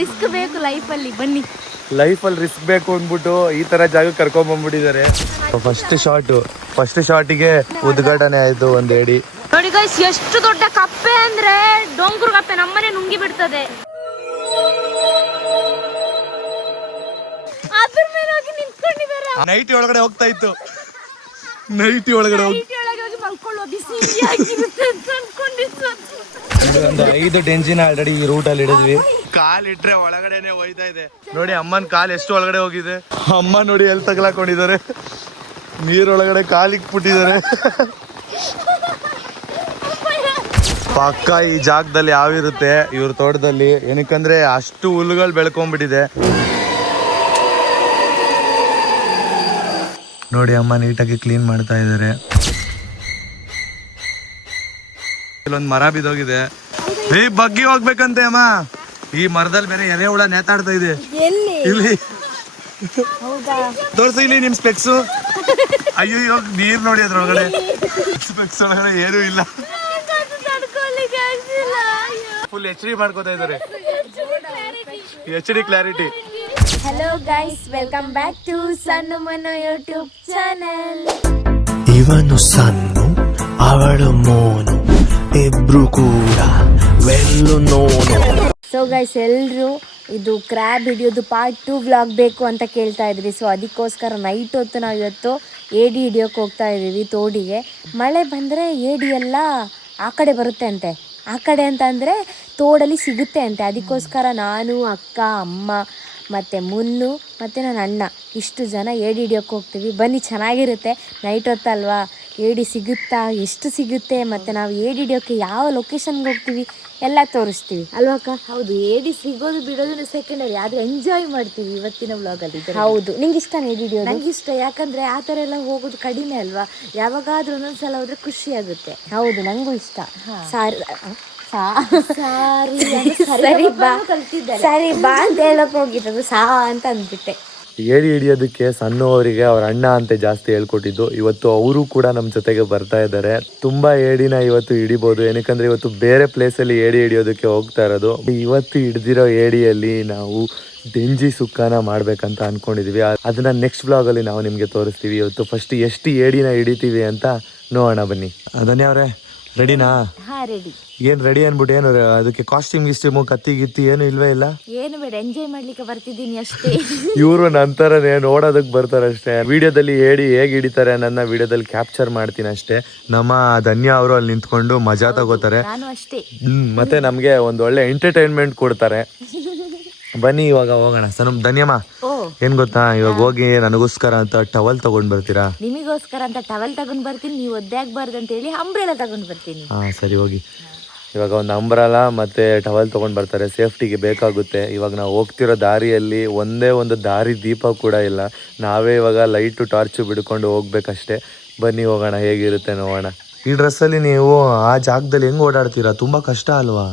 Risk ಬೇಕು ಲೈಫಲ್ಲಿ, ಬನ್ನಿ. ಲೈಫಲ್ಲಿ ರಿಸ್ಕ್ ಬೇಕು ಅಂದ್ಬಿಟ್ಟು ಈ ತರ ಜಾಗಕ್ಕೆ ಕರ್ಕೊಂಡ್ ಬಂದ್ಬಿಟ್ಟಿದ್ದಾರೆ. ಫಸ್ಟ್ ಶಾಟಿಗೆ ಉದ್ಘಾಟನೆ ಆಯ್ತು ಒಂದ್ ಏಡಿ. ನೋಡಿ ಗೈಸ್, ಎಷ್ಟು ದೊಡ್ಡ ಕಪ್ಪೆ ಅಂದ್ರೆ ಡೊಂಗುರು ಕಪ್ಪೆ, ನಮ್ಮನೆ ನುಂಗಿ ಬಿಡ್ತದೆ. ಅದ್ರ ಮೇಲೆ ಹೋಗಿ ನಿಂತ್ಕೊಂಡಿದ್ದಾರೆ. ನೈಟಿ ಒಳಗಡೆ ಹೋಗ್ತಾ ಇತ್ತು. ನೈಟಿ ಒಳಗಡೆ ಹೋಗಿ ಮಲ್ಕೊಳ್ಳೋ ಬಿಸಿ ಆಗಿರುತ್ತೆ ಅಂತ ಅನ್ಕೊಂಡಿತ್ತು. ಒಂದು 5 ಡೆಂಜಿನ ಆಲ್ರೆಡಿ ಈ ರೂಟ್ ಅಲ್ಲಿ ಹಿಡಿದ್ವಿ. ಕಾಲ್ ಇಟ್ರೆ ಒಳಗಡೆನೆ ಹೋಯ್ತಾ ಇದೆ. ನೋಡಿ ಅಮ್ಮನ್ ಕಾಲ್ ಎಷ್ಟು ಒಳಗಡೆ ಹೋಗಿದೆ. ಅಮ್ಮ ನೋಡಿ ಎಲ್ಲಿ ತಗಲಾಕೊಂಡಿದ್ದಾರೆ, ನೀರೊಳಗಡೆ ಕಾಲ್ ಇಕ್ಬಿಟ್ಟಿದ್ದಾರೆ. ಪಕ್ಕ ಈ ಜಾಗದಲ್ಲಿ ಯಾವಿರುತ್ತೆ ಇವ್ರ ತೋಟದಲ್ಲಿ, ಏನಕ್ಕಂದ್ರೆ ಅಷ್ಟು ಹುಲ್ಲುಗಳು ಬೆಳ್ಕೊಂಡ್ಬಿಟ್ಟಿದೆ. ನೋಡಿ ಅಮ್ಮ ನೀಟಾಗಿ ಕ್ಲೀನ್ ಮಾಡ್ತಾ ಇದ್ದಾರೆ. ಇಲ್ಲೊಂದು ಮರ ಬಿದ್ದೋಗಿದೆ. ಬಗ್ಗಿ ಹೋಗ್ಬೇಕಂತೆ ಅಮ್ಮ. ಈ ಮರದಲ್ಲಿ ಬೇರೆ ಎರೆಹುಳ ನೇತಾಡ್ತಾ ಇದೆ. ಇಲ್ಲಿ ತೋರ್ಸಿ ಇಲ್ಲಿ ನಿಮ್ ಸ್ಪೆಕ್ಸು. ಅಯ್ಯೋ ನೀರ್ ನೋಡಿ ಅದ್ರೊಳಗಡೆ. ಸ್ಪೆಕ್ಸ್ ಒಳಗಡೆ ಏನೂ ಇಲ್ಲ. ಫುಲ್ HD ಮಾಡ್ಕೋತಾ ಇದಾರೆ. HD clarity. Hello guys, welcome back to Sannu Manu YouTube channel. ಇವನು ಸನ್ನು, ಅವಳು ಮೋನು, ಇಬ್ರು ಕೂಡ ವೆಲ್ಲು ನೋನು. ಸೊ ಗೈಸ್, ಎಲ್ರು ಇದು ಕ್ರ್ಯಾಬ್ ಹಿಡಿಯೋದು ಪಾರ್ಟ್ 2 ವ್ಲಾಗ್ ಬೇಕು ಅಂತ ಕೇಳ್ತಾ ಇದ್ರಿ. ಸೊ ಅದಕ್ಕೋಸ್ಕರ ನೈಟ್ ಹೊತ್ತು ನಾವು ಇವತ್ತು ಏಡಿ ಹಿಡಿಯೋಕೆ ಹೋಗ್ತಾ ಇದ್ದೀವಿ ತೋಡಿಗೆ. ಮಳೆ ಬಂದರೆ ಏಡಿ ಎಲ್ಲ ಆ ಕಡೆ ಬರುತ್ತೆ ಅಂತೆ. ಆ ಕಡೆ ಅಂತ ಅಂದರೆ ತೋಡಲ್ಲಿ ಸಿಗುತ್ತೆ ಅಂತೆ. ಅದಕ್ಕೋಸ್ಕರ ನಾನು, ಅಕ್ಕ, ಅಮ್ಮ ಮತ್ತು ಮುನ್ನು ಮತ್ತು ನನ್ನ ಅಣ್ಣ ಇಷ್ಟು ಜನ ಏಡಿ ಹಿಡಿಯೋಕೆ ಹೋಗ್ತೀವಿ. ಬನ್ನಿ, ಚೆನ್ನಾಗಿರುತ್ತೆ. ನೈಟ್ ಹೊತ್ತಲ್ವಾ, ಏಡಿ ಸಿಗುತ್ತಾ, ಎಷ್ಟು ಸಿಗುತ್ತೆ, ಮತ್ತು ನಾವು ಏಡಿ ಹಿಡಿಯೋಕ್ಕೆ ಯಾವ ಲೊಕೇಶನ್ಗೆ ಹೋಗ್ತೀವಿ ಎಲ್ಲ ತೋರಿಸ್ತೀವಿ ಅಲ್ವಾ ಅಕ್ಕ? ಹೌದು, ಏಡಿ ಸಿಗೋದು ಬಿಡೋದು ಸೆಕೆಂಡರಿ, ಆದರೆ ಎಂಜಾಯ್ ಮಾಡ್ತೀವಿ ಇವತ್ತಿನ ವ್ಲಾಗಲ್ಲಿ. ಹೌದು, ನಿಂಗೆ ಇಷ್ಟ ಏಡಿ ಹಿಡಿಯೋದು? ನಂಗೆ ಇಷ್ಟ, ಯಾಕಂದರೆ ಆ ಥರ ಎಲ್ಲ ಹೋಗೋದು ಕಡಿಮೆ ಅಲ್ವಾ. ಯಾವಾಗಾದ್ರೂ ಒಂದೊಂದ್ಸಲ ಹೋದ್ರೆ ಖುಷಿ ಆಗುತ್ತೆ. ಹೌದು, ನನಗೂ ಇಷ್ಟ. ಸರಿ ಬಾ ಅಂತ ಹೇಳಕ್ ಹೋಗಿದ್ದು ಸಾ ಅಂತ ಅಂದ್ಬಿಟ್ಟೆ. ಏಡಿ ಹಿಡಿಯೋದಕ್ಕೆ ಸಣ್ಣ ಅವರಿಗೆ ಅವ್ರ ಅಣ್ಣ ಅಂತ ಜಾಸ್ತಿ ಹೇಳ್ಕೊಟ್ಟಿದ್ದು. ಇವತ್ತು ಅವರು ಕೂಡ ನಮ್ಮ ಜೊತೆಗೆ ಬರ್ತಾ ಇದ್ದಾರೆ. ತುಂಬಾ ಏಡಿನ ಇವತ್ತು ಹಿಡಿಬಹುದು, ಏನಕ್ಕಂದ್ರೆ ಇವತ್ತು ಬೇರೆ ಪ್ಲೇಸಲ್ಲಿ ಏಡಿ ಹಿಡಿಯೋದಕ್ಕೆ ಹೋಗ್ತಾ ಇರೋದು. ಇವತ್ತು ಹಿಡ್ದಿರೋ ಏಡಿಯಲ್ಲಿ ನಾವು ಡೆಂಜಿ ಸುಕ್ಕನ ಮಾಡ್ಬೇಕಂತ ಅನ್ಕೊಂಡಿದೀವಿ. ಅದನ್ನ ನೆಕ್ಸ್ಟ್ ಬ್ಲಾಗ್ ಅಲ್ಲಿ ನಾವು ನಿಮ್ಗೆ ತೋರಿಸ್ತೀವಿ. ಇವತ್ತು ಫಸ್ಟ್ ಎಷ್ಟು ಏಡಿನ ಹಿಡಿತೀವಿ ಅಂತ ನೋಡೋಣ ಬನ್ನಿ. ಧನ್ಯ ಅವರೇ, ರೆಡಿನಾ? ಹಾ, ರೆಡಿ. ಏನ್ ರೆಡಿ ಅನ್ಬಿಟ್ಟು ಏನು ಅದಕ್ಕೆ ಕಾಸ್ಟ್ಯೂಮ್ ಗಿಸ್ಟ್ಯೂಮು ಕತ್ತಿ ಗಿತ್ತಿ ಏನು ಇಲ್ವೇ ಇಲ್ಲ? ಏನು ಬೇಡ, ಎಂಜಾಯ್ ಮಾಡ್ಲಿಕ್ಕೆ ಬರ್ತಿದ್ದೀನಿ ಅಷ್ಟೇ. ಇವರು ನಂತರನೇ ನೋಡೋದಕ್ ಬರ್ತಾರೆ ಅಷ್ಟೇ. ವಿಡಿಯೋದಲ್ಲಿ ಏಡಿ ಹೇಗೆ ಹಿಡಿತಾರೆ ನನ್ನ ವಿಡಿಯೋದಲ್ಲಿ ಕ್ಯಾಪ್ಚರ್ ಮಾಡ್ತೀನಿ ಅಷ್ಟೇ. ನಮ್ಮ ಧನ್ಯ ಅವರು ಅಲ್ಲಿ ನಿಂತ್ಕೊಂಡು ಮಜಾ ತಗೋತಾರೆ. ನಾನು ಅಷ್ಟೇ. ಮತ್ತೆ ನಮ್ಗೆ ಒಂದು ಒಳ್ಳೆ ಎಂಟರ್ಟೈನ್ಮೆಂಟ್ ಕೊಡ್ತಾರೆ. ಬನ್ನಿ ಇವಾಗ ಹೋಗೋಣ. ಧನ್ಯಮ್ಮ, ಏನ್ ಗೊತ್ತಾ, ಇವಾಗ ಹೋಗಿ ನನಗೋಸ್ಕರ ಅಂತ ಟವಲ್ ತಗೊಂಡ್ ಬರ್ತೀರಾ? ನಿಮಗೋಸ್ಕರ ಅಂತ ಟವಲ್ ತಗೊಂಡ್ ಬರ್ತೀನಿ, ನೀವು ಒದ್ದೆ ಆಗ್ಬಾರ್ದು ಅಂತ ಹೇಳಿ ಅಂಬ್ರೆಲಾ ತಗೊಂಡ್ ಬರ್ತೀನಿ. ಹಾ ಸರಿ, ಹೋಗಿ. ಇವಾಗ ಒಂದು ಅಂಬ್ರೆಲಾ ಮತ್ತೆ ಟವಲ್ ತಗೊಂಡ್ ಬರ್ತಾರೆ, ಸೇಫ್ಟಿಗೆ ಬೇಕಾಗುತ್ತೆ. ಇವಾಗ ನಾವು ಹೋಗ್ತಿರೋ ದಾರಿಯಲ್ಲಿ ಒಂದೇ ಒಂದು ದಾರಿ ದೀಪ ಕೂಡ ಇಲ್ಲ. ನಾವೇ ಇವಾಗ ಲೈಟು ಟಾರ್ಚು ಬಿಡ್ಕೊಂಡು ಹೋಗ್ಬೇಕಷ್ಟೇ. ಬನ್ನಿ ಹೋಗೋಣ, ಹೇಗಿರುತ್ತೆ ನೋಡೋಣ. ಈ ಡ್ರೆಸ್ಸಲ್ಲಿ ನೀವು ಆ ಜಾಗದಲ್ಲಿ ಹೆಂಗ್ ಓಡಾಡ್ತೀರಾ? ತುಂಬಾ ಕಷ್ಟ ಅಲ್ವಾ?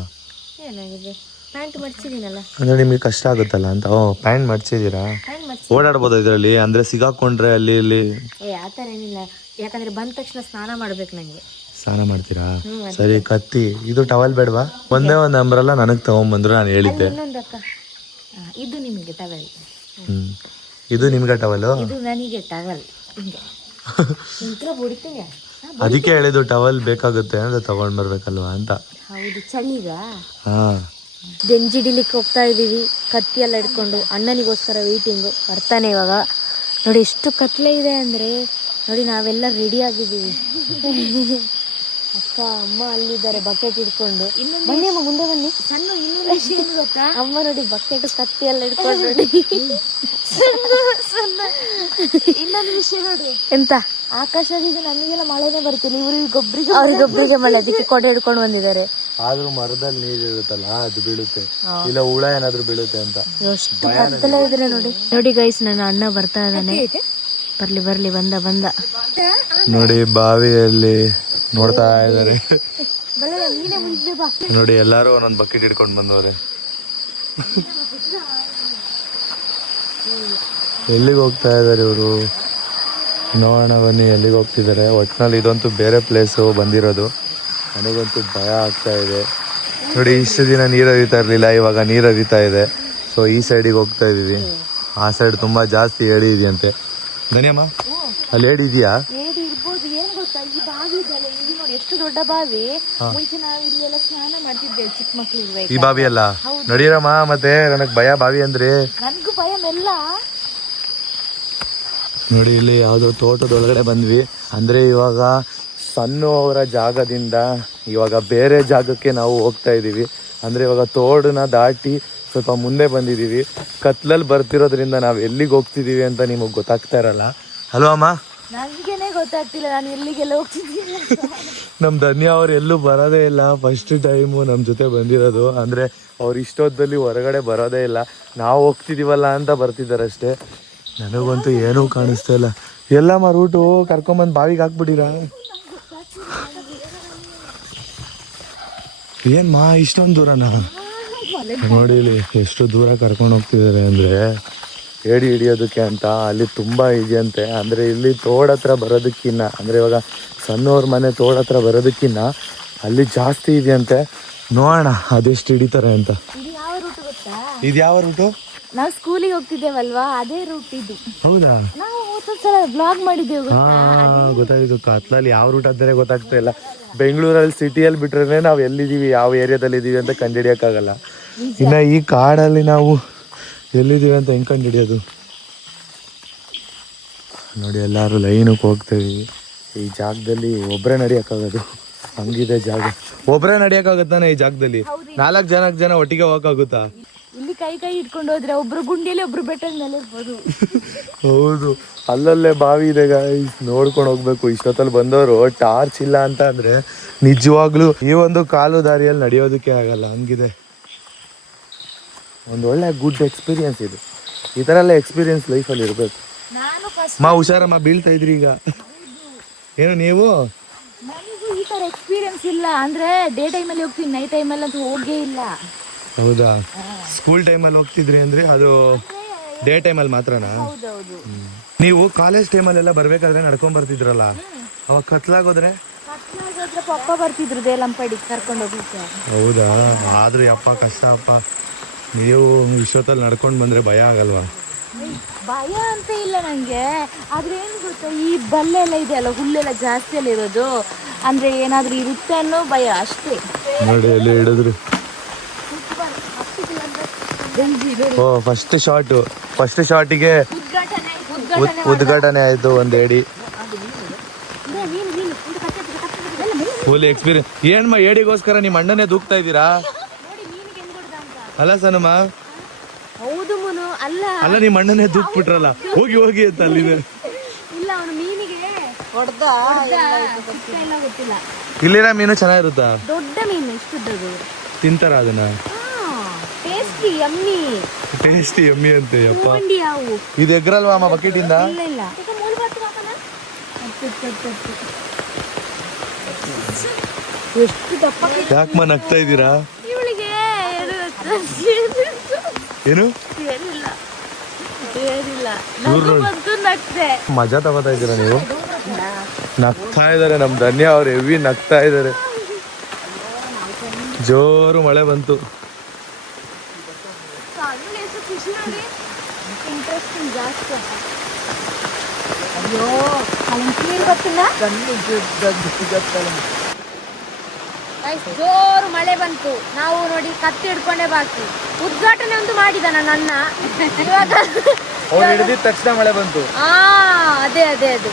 ಏನಾಗಿದೆ, ಪ್ಯಾಂಟ್ ಮಡ್ಚಿದೀನಲ್ಲ. ಅಂದ್ರೆ ನಿಮ್ಗೆ ಕಷ್ಟ ಆಗುತ್ತಲ್ಲ ಅಂತ. ಪ್ಯಾಂಟ್ ಮಡ್ಚಿದೀರಾ? ಓಡಾಡ್ಬೋದು ಇದ್ರಲ್ಲಿ, ಅಂದ್ರೆ ಸಿಗಾಕೊಂಡ್ರೆ ಅಲ್ಲಿ ಇಲ್ಲಿ? ಆತರ ಏನಿಲ್ಲ, ಯಾಕಂದ್ರೆ ಬಂದ ತಕ್ಷಣ ಸ್ನಾನ ಮಾಡ್ಬೇಕು ನಂಗೆ. ಸ್ನಾನ ಮಾಡ್ತೀರಾ? ಸರಿ, ಕತ್ತಿ ಇದು ಟವಲ್ ಬೇಡವಾ? ಒಂದೇ ಒಂದು ಅಂಬ್ರೆಲಾ ನನಗ್ ತಗೊಂಡ್ಬಂದ್ರು, ನಾನು ಹೇಳಿದ್ದೆ. ಇನ್ನೊಂದಕ್ಕ, ಇದು ನಿಮಗೆ ಟವಲ್. ಇದು ನಿಮ್ಗೆ ಟವಲ್, ಇದು ನನಗೆ ಟವಲ್. ಬಿಡ್ತೀನಿ. ಅದಕ್ಕೆ ಹೇಳಿದ್ದು ಟವಲ್ ಬೇಕಾಗುತ್ತೆ ಅಂದ್ರೆ ತಗೊಂಡ್ ಬರ್ಬೇಕಲ್ವಾ ಅಂತ. ಹೌದು, ಚಳಿಗ. ಹಾ, ಡೆಂಜಿಡಿಲಿಕ್ಕೆ ಹೋಗ್ತಾ ಇದೀವಿ, ಕತ್ತಿ ಎಲ್ಲ ಹಿಡ್ಕೊಂಡು. ಅಣ್ಣನಿಗೋಸ್ಕರ ವೇಟಿಂಗು, ಬರ್ತಾನೆ ಇವಾಗ. ನೋಡಿ ಎಷ್ಟು ಕತ್ಲೆ ಇದೆ ಅಂದ್ರೆ ನೋಡಿ, ನಾವೆಲ್ಲ ರೆಡಿ ಆಗಿದ್ದೀವಿ. ಅಕ್ಕ ಅಮ್ಮ ಅಲ್ಲಿದ್ದಾರೆ ಬಕೆಟ್ ಹಿಡ್ಕೊಂಡು. ಬನ್ನಿ ಅಮ್ಮ, ಮುಂದೆ ಬನ್ನಿ. ಸಣ್ಣ ಇನ್ನೊಂದು ವಿಷಯ ಏನು ಗೊತ್ತಾ, ಅಮ್ಮ ನೋಡಿ ಬಕೆಟ್ ಕತ್ತಿ ಎಲ್ಲ ಹಿಡ್ಕೊಂಡು. ಇನ್ನೊಂದು ವಿಷಯ ನೋಡಿ, ಎಂತ ಆಕಾಶದಿಂದ ನಮಗೆಲ್ಲ ಮಳೆನೇ ಬರ್ತಿಲ್ಲ, ಅವ್ರಿಗೊಬ್ರಿಗೆ ಮಳೆ, ಅದಕ್ಕೆ ಕೊಡೆ ಹಿಡ್ಕೊಂಡು ಬಂದಿದ್ದಾರೆ. ಆದ್ರೂ ಮರದಲ್ಲಿ ನೀರು ಇರುತ್ತಲ್ಲ, ಅದು ಬೀಳುತ್ತೆ, ಇಲ್ಲ ಹುಳ ಏನಾದ್ರು ಬೀಳುತ್ತೆ ಅಂತ. ಎಷ್ಟು ಕತ್ತಲ ಇದ್ರೆ ನೋಡಿ. ನೋಡಿ ಗೈಸ್, ನನ್ನ ಅಣ್ಣ ಬರ್ತಾ ಇದ್ದಾನೆ. ಬರ್ಲಿ ಬರ್ಲಿ, ಬಂದ. ನೋಡಿ ಬಾವಿಯಲ್ಲಿ ನೋಡ್ತಾ ಇದಾರೆ. ನೋಡಿ ಎಲ್ಲಾರು ಒಂದೊಂದು ಬಕೆಟ್ ಹಿಡ್ಕೊಂಡು ಬಂದವ್ರೆ. ಎಲ್ಲಿಗೆ ಹೋಗ್ತಾ ಇದಾರೆ ಇವರು? ನೋಡೋಣ ಬನ್ನಿ ಎಲ್ಲಿಗೆ ಹೋಗ್ತಿದ್ದಾರೆ. ಒಟ್ಟಿನಲ್ಲಿ ಇದಂತೂ ಬೇರೆ ಪ್ಲೇಸು ಬಂದಿರೋದು. ನನಗಂತೂ ಭಯ ಆಗ್ತಾ ಇದೆ. ನೋಡಿ, ಇಷ್ಟು ದಿನ ನೀರು ಹರಿತಾ ಇರಲಿಲ್ಲ, ಇವಾಗ ನೀರು ಹರಿತಾ ಇದೆ. ಸೊ ಈ ಸೈಡಿಗೆ ಹೋಗ್ತಾ ಇದೀವಿ. ಆ ಸೈಡ್ ತುಂಬಾ ಜಾಸ್ತಿ ಏಡಿ ಇದೆಯಂತೆ. ಧನ್ಯಮ್ಮ ಅಲ್ಲಿ ಏಡಿ ಇದೆಯಾ? ಏಡಿ ಇರ್ಬೋದು. ಏನ್ ಗೊತ್ತಾ, ಈ ಬಾವಿ ಇದೆಯಲ್ಲ, ಇಲ್ಲಿ ನೋಡಿ ಎಷ್ಟು ದೊಡ್ಡ ಬಾವಿ. ಮುಂಚೆ ನಾವು ಇಲ್ಲೆಲ್ಲ ಸ್ನಾನ ಮಾಡ್ತಿದ್ದೇವೆ ಚಿಕ್ಕ ಮಕ್ಳು ಇರ್ಬೇಕು. ಈ ಬಾವಿ ಅಲ್ಲ ನಡೀರಮ್ಮ, ಮತ್ತೆ ನನಗ್ ಭಯ ಬಾವಿ ಅಂದ್ರೆ. ನನ್ಗೂ ಭಯ ಮೆಲ್ಲ. ನೋಡಿ ಇಲ್ಲಿ ಯಾವ್ದೋ ತೋಟದೊಳಗಡೆ ಬಂದ್ವಿ. ಅಂದ್ರೆ ಇವಾಗ ಸಣ್ಣ ಅವರ ಜಾಗದಿಂದ ಇವಾಗ ಬೇರೆ ಜಾಗಕ್ಕೆ ನಾವು ಹೋಗ್ತಾ ಇದೀವಿ. ಅಂದ್ರೆ ಇವಾಗ ತೋಡನ್ನ ದಾಟಿ ಸ್ವಲ್ಪ ಮುಂದೆ ಬಂದಿದೀವಿ. ಕತ್ಲಲ್ಲಿ ಬರ್ತಿರೋದ್ರಿಂದ ನಾವು ಎಲ್ಲಿಗೆ ಹೋಗ್ತಿದೀವಿ ಅಂತ ನಿಮಗೆ ಗೊತ್ತಾಗ್ತಾ ಇರಲ್ಲ ಅಲ್ವಾ ಅಮ್ಮ? ನನ್ಗೇನೆ ಗೊತ್ತಾಗ್ತಿಲ್ಲ ನಾನು ಎಲ್ಲಿಗೆಲ್ಲ ಹೋಗ್ತಿದ್ದೀನಿ. ನಮ್ ಧನ್ಯ ಅವ್ರು ಎಲ್ಲೂ ಬರೋದೇ ಇಲ್ಲ. ಫಸ್ಟ್ ಟೈಮು ನಮ್ಮ ಜೊತೆ ಬಂದಿರೋದು. ಅಂದ್ರೆ ಅವ್ರು ಇಷ್ಟೊತ್ತಲ್ಲಿ ಹೊರಗಡೆ ಬರೋದೇ ಇಲ್ಲ. ನಾವು ಹೋಗ್ತಿದೀವಲ್ಲ ಅಂತ ಬರ್ತಿದ್ದಾರೆ ಅಷ್ಟೇ. ನನಗಂತೂ ಏನೂ ಕಾಣಿಸ್ತಾ ಇಲ್ಲ. ಎಲ್ಲಮ್ಮ ರೂಟು ಕರ್ಕೊಂಬಂದು ಬಾವಿಗೆ ಹಾಕ್ಬಿಟ್ಟಿರಾ? ಏನ್ ಮಾ ಇಷ್ಟೊಂದು ದೂರನಾ? ನೋಡಿ ಇಲ್ಲಿ ಎಷ್ಟು ದೂರ ಕರ್ಕೊಂಡು ಹೋಗ್ತಿದ್ದಾರೆ ಅಂದ್ರೆ ಏಡಿ ಹಿಡಿಯೋದಕ್ಕೆ ಅಂತ. ಅಲ್ಲಿ ತುಂಬಾ ಇದೆಯಂತೆ. ಅಂದ್ರೆ ಇಲ್ಲಿ ತೋಡ್ ಹತ್ರ ಬರೋದಕ್ಕಿನ್ನ, ಅಂದ್ರೆ ಇವಾಗ ಸಣ್ಣವ್ರ ಮನೆ ತೋಡ್ ಹತ್ರ ಬರೋದಕ್ಕಿನ್ನ ಅಲ್ಲಿ ಜಾಸ್ತಿ ಇದೆಯಂತೆ. ನೋಡೋಣ ಅದೆಷ್ಟು ಹಿಡಿತಾರೆ ಅಂತ. ಇದು ಯಾವ ರೂಟ್ ಗೊತ್ತಾ? ಇದು ಯಾವ ರೂಟು? ನಾವು ಸ್ಕೂಲಿಗೆ ಹೋಗ್ತಿದ್ದೇವಲ್ವಾ, ಅದೇ ರೂಟ್ ಇದು. ಹೌದಾ? ನಾವು ಒಂದ್ಸಲ ಬ್ಲಾಗ್ ಮಾಡಿದ್ದೇವೆ ಹಾ ಗೊತ್ತಾ? ಗೊತ್ತಾಯ್ತು. ಕತ್ಲಲ್ಲಿ ಯಾವ ರೂಟ್ ಅಂತಾನೆ ಗೊತ್ತಾಗ್ತಾ ಇಲ್ಲ. ಬೆಂಗಳೂರಲ್ಲಿ ಸಿಟಿಯಲ್ಲಿ ಬಿಟ್ರೆ ನಾವು ಎಲ್ಲಿದ್ದೀವಿ, ಯಾವ ಏರಿಯಾದಲ್ಲಿ ಇದೀವಿ ಅಂತ ಕಂಡುಹಿಡಿಯೋಕ್ಕಾಗಲ್ಲ. ಇನ್ನು ಈ ಕಾಡಲ್ಲಿ ನಾವು ಎಲ್ಲಿದ್ದೀವಿ ಅಂತ ಹೆಂಗೆ ಕಂಡುಹಿಡಿಯೋದು? ನೋಡಿ ಎಲ್ಲರೂ ಲೈನಕ್ಕೆ ಹೋಗ್ತಾ ಇದೀವಿ. ಈ ಜಾಗದಲ್ಲಿ ಒಬ್ಬರೇ ನಡೆಯೋಕ್ಕಾಗೋದು? ಹಂಗಿದೆ ಜಾಗ. ಒಬ್ಬರೇ ನಡೆಯೋಕ್ಕಾಗುತ್ತಾನೆ ಈ ಜಾಗದಲ್ಲಿ? 4 ಜನ ಒಟ್ಟಿಗೆ ಹೋಗಕ್ಕಾಗುತ್ತಾ? ಇಲ್ಲಿ ಕೈ ಇಟ್ಕೊಂಡು ಹೋದ್ರೆ ಒಬ್ರು ಗುಂಡಿಯಲ್ಲಿ ಒಬ್ರು ಬೆಟ್ಟದ ಮೇಲೆ ಇರ್ಬೋದು. ಹೌದು, ಅಲ್ಲಲ್ಲೇ ಬಾವಿ ಇದೆ ಗಾಯ್ಸ್, ನೋಡ್ಕೊಂಡು ಹೋಗ್ಬೇಕು. ಇಷ್ಟೊತ್ತಲ್ಲಿ ಬಂದವರು ಟಾರ್ಚ್ ಇಲ್ಲ ಅಂತ ಅಂದ್ರೆ ನಿಜವಾಗ್ಲೂ ಈ ಒಂದು ಕಾಲು ದಾರಿಯಲ್ಲಿ ನಡೆಯೋದಕ್ಕೆ ಆಗಲ್ಲ. ಹಂಗಿದೆ. ಒಂದು ಒಳ್ಳೆ ಗುಡ್ ಎಕ್ಸ್ಪೀರಿಯನ್ಸ್ ಇದು. ಈ ತರ ಎಲ್ಲ ಎಕ್ಸ್ಪೀರಿಯನ್ಸ್ ಲೈಫಲ್ಲಿ ಇರ್ಬೇಕು. ಮಾ ಹುಷಾರಮ್ಮ, ಬೀಳ್ತಾ ಇದ್ರಿ ಈಗ. ಏನು ನೀವು? ನನಗೂ ಈ ತರ ಎಕ್ಸ್ಪೀರಿಯನ್ಸ್ ಇಲ್ಲ. ಅಂದ್ರೆ ಡೇ ಟೈಮಲ್ಲಿ ಹೋಗ್ತೀನಿ, ನೈಟ್ ಟೈಮಲ್ಲಿ ಅಂತೂ ಹೋಗೇ ಇಲ್ಲ. ಹೌದಾ? ಸ್ಕೂಲ್ ಟೈಮಲ್ಲಿ ಹೋಗ್ತಿದ್ರಿ ಅಂದ್ರೆ ಅದು ಡೇ ಟೈಮಲ್ಲಿ ಮಾತ್ರನಾ? ಹೌದೌದು. ನೀವು ಕಾಲೇಜ್ ಟೈಮಲ್ಲೆಲ್ಲ ಬರ್ಬೇಕಾದ್ರೆ ನಡ್ಕೊಂಡ್ ಬರ್ತಿದ್ರಲ್ಲ, ಅವಾಗ ಕತ್ಲಾಗೋದ್ರೆ? ಪಪ್ಪ ಬರ್ತಿದ್ರು ದೇಲಂಪಡಿ ಕರ್ಕೊಂಡು ಹೋಗ್ಲಿಕ್ಕೆ. ಹೌದಾ? ಆದ್ರೂ ಯಪ್ಪ ಕಷ್ಟ ಅಪ್ಪ. ನೀವು ಇಷ್ಟೊತ್ತಲ್ಲಿ ನಡ್ಕೊಂಡು ಬಂದ್ರೆ ಭಯ ಆಗಲ್ವಾ? ಭಯ ಅಂತ ಇಲ್ಲ ನಂಗೆ. ಆದ್ರೆ ಏನು ಗೊತ್ತಾ, ಈ ಬಲ್ಲೆಲ್ಲ ಇದೆಯಲ್ಲ, ಹುಲ್ಲೆಲ್ಲ ಜಾಸ್ತಿ ಎಲ್ಲ ಇರೋದು. ಅಂದ್ರೆ ಏನಾದ್ರೂ ಇರುತ್ತೆ ಅನ್ನೋ ಭಯ ಅಷ್ಟೇ. ನೋಡಿ ಎಲ್ಲಿ ಹಿಡಿದ್ರು. ಓ ಫಸ್ಟ್ ಶಾಟಿಗೆ ಉದ್ಘಾಟನೆ ಆಯ್ತು ಒಂದು ಏಡಿ. Full experience. ಏನ್ಮ ಏಡಿಗೋಸ್ಕರ ನಿಮ್ಮ ಅಣ್ಣನೇ ದೂಕ್ತಾ ಇದ್ದೀರಾ? ಅಲ್ಲ ಸನಮ್ಮ? ಹೌದು ಮುನು. ಅಲ್ಲ ನಿಮ್ಮ ಅಣ್ಣನೇ ದೂಕ್ಬಿಟ್ರಲ್ಲ, ಹೋಗಿ ಅಂತ ಅಲ್ಲಿದೆ. ಇಲ್ಲ, ಅವನು ಮೀನಿಗೆ ಗೊತ್ತಿಲ್ಲ. ಇಲ್ಲಿನ ಮೀನು ಚೆನ್ನಾಗಿರುತ್ತಾ? ದೊಡ್ಡ ಮೀನು, ಇಷ್ಟುದ್ದದು. ತಿಂತಾರ ಅದನ್ನ? ಟೇಸ್ಟಿ ಯಮ್ಮಿ ಅಂತೆ. ಯಪ್ಪ, ಇದು ಎಗ್ರಲ್ವಾ ಅಮ್ಮ ಬಕೆಟ್ ಇಂದ? ಯಾಕಮ್ಮ ನಗ್ತಾ ಇದ್ದೀರಾ? ಏನು ಮಜಾ ತಗೋತಾ ಇದ್ದೀರಾ ನೀವು? ನಗ್ತಾ ಇದಾರೆ ನಮ್ ಧನ್ಯ ಅವ್ರು, ಹೆವಿ ನಗ್ತಾ ಇದಾರೆ. ಜೋರು ಮಳೆ ಬಂತು. ಜೋರು ಮಳೆ ಬಂತು. ನಾವು ನೋಡಿ ಕತ್ತಿ ಹಿಡ್ಕೊಂಡೆ ಬಾಕಿ. ಉದ್ಘಾಟನೆ ಒಂದು ಮಾಡಿದ ನನ್ನ. ಹಿಡಿದ ತಕ್ಷಣ ಮಳೆ ಬಂತು. ಅದೇ ಅದು.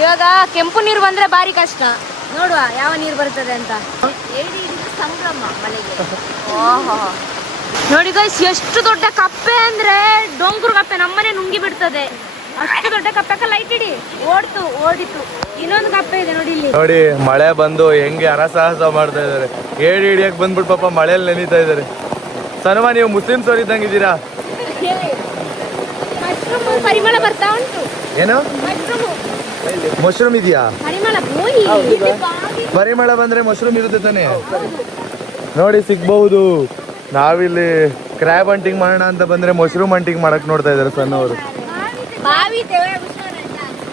ಇವಾಗ ಕೆಂಪು ನೀರು ಬಂದ್ರೆ ಬಾರಿ ಕಷ್ಟ. ನೋಡುವ ಯಾವ ನೀರು ಬರ್ತದೆ ಅಂತ. ಸಂಭ್ರಮ ಮಳೆಗೆ. ನೋಡಿ ಗೈಸ್, ಎಷ್ಟು ದೊಡ್ಡ ಕಪ್ಪೆ ಅಂದ್ರೆ ಡೊಂಗುರು ಕಪ್ಪೆ. ನಮ್ಮನೆ ನುಂಗಿ ಬಿಡ್ತದೆ ಅಷ್ಟು ದೊಡ್ಡ ಕಪ್ಪೆ. ಲೈಟ್ ಇಡಿ, ಓಡಿತು. ಇನ್ನೊಂದು ಕಪ್ಪೆ ಇದೆ ನೋಡಿ ಇಲ್ಲಿ. ನೋಡಿ ಮಳೆ ಬಂದು ಹೆಂಗೆ ಹರಸಾಹಸ ಮಾಡ್ತಾ ಇದಾರೆ. ಏಡಿ ಹಿಡಿಯಕ್ ಬಂದ್ಬಿಟ್ಟು ಪಾಪ ಮಳೆಯಲ್ಲಿ ನೆನೀತಾ ಇದಾರೆ. ಸನಮ, ನೀವು ಮುಸ್ಲಿಮ್ಸ್ ಅವ್ರು ಇದ್ದಂಗಿದ್ದೀರಾ? ಪರಿಮಳ ಬರ್ತಾ ಉಂಟು. ಏನು ಮಶ್ರೂಮ್ ಇದೆಯಾ? ಪರಿಮಳ ಬಂದ್ರೆ ಮಶ್ರೂಮ್ ಇರುತ್ತೆ ತಾನೆ? ನೋಡಿ ಸಿಗ್ಬಹುದು. ನಾವಿಲ್ಲಿ ಕ್ರ್ಯಾಬ್ ಹಂಟಿಂಗ್ ಮಾಡೋಣ ಅಂತ ಬಂದ್ರೆ ಮಶ್ರೂಮ್ ಹಂಟಿಂಗ್ ಮಾಡಕ್ ನೋಡ್ತಾ ಇದಾರೆ ಸಣ್ಣವರು.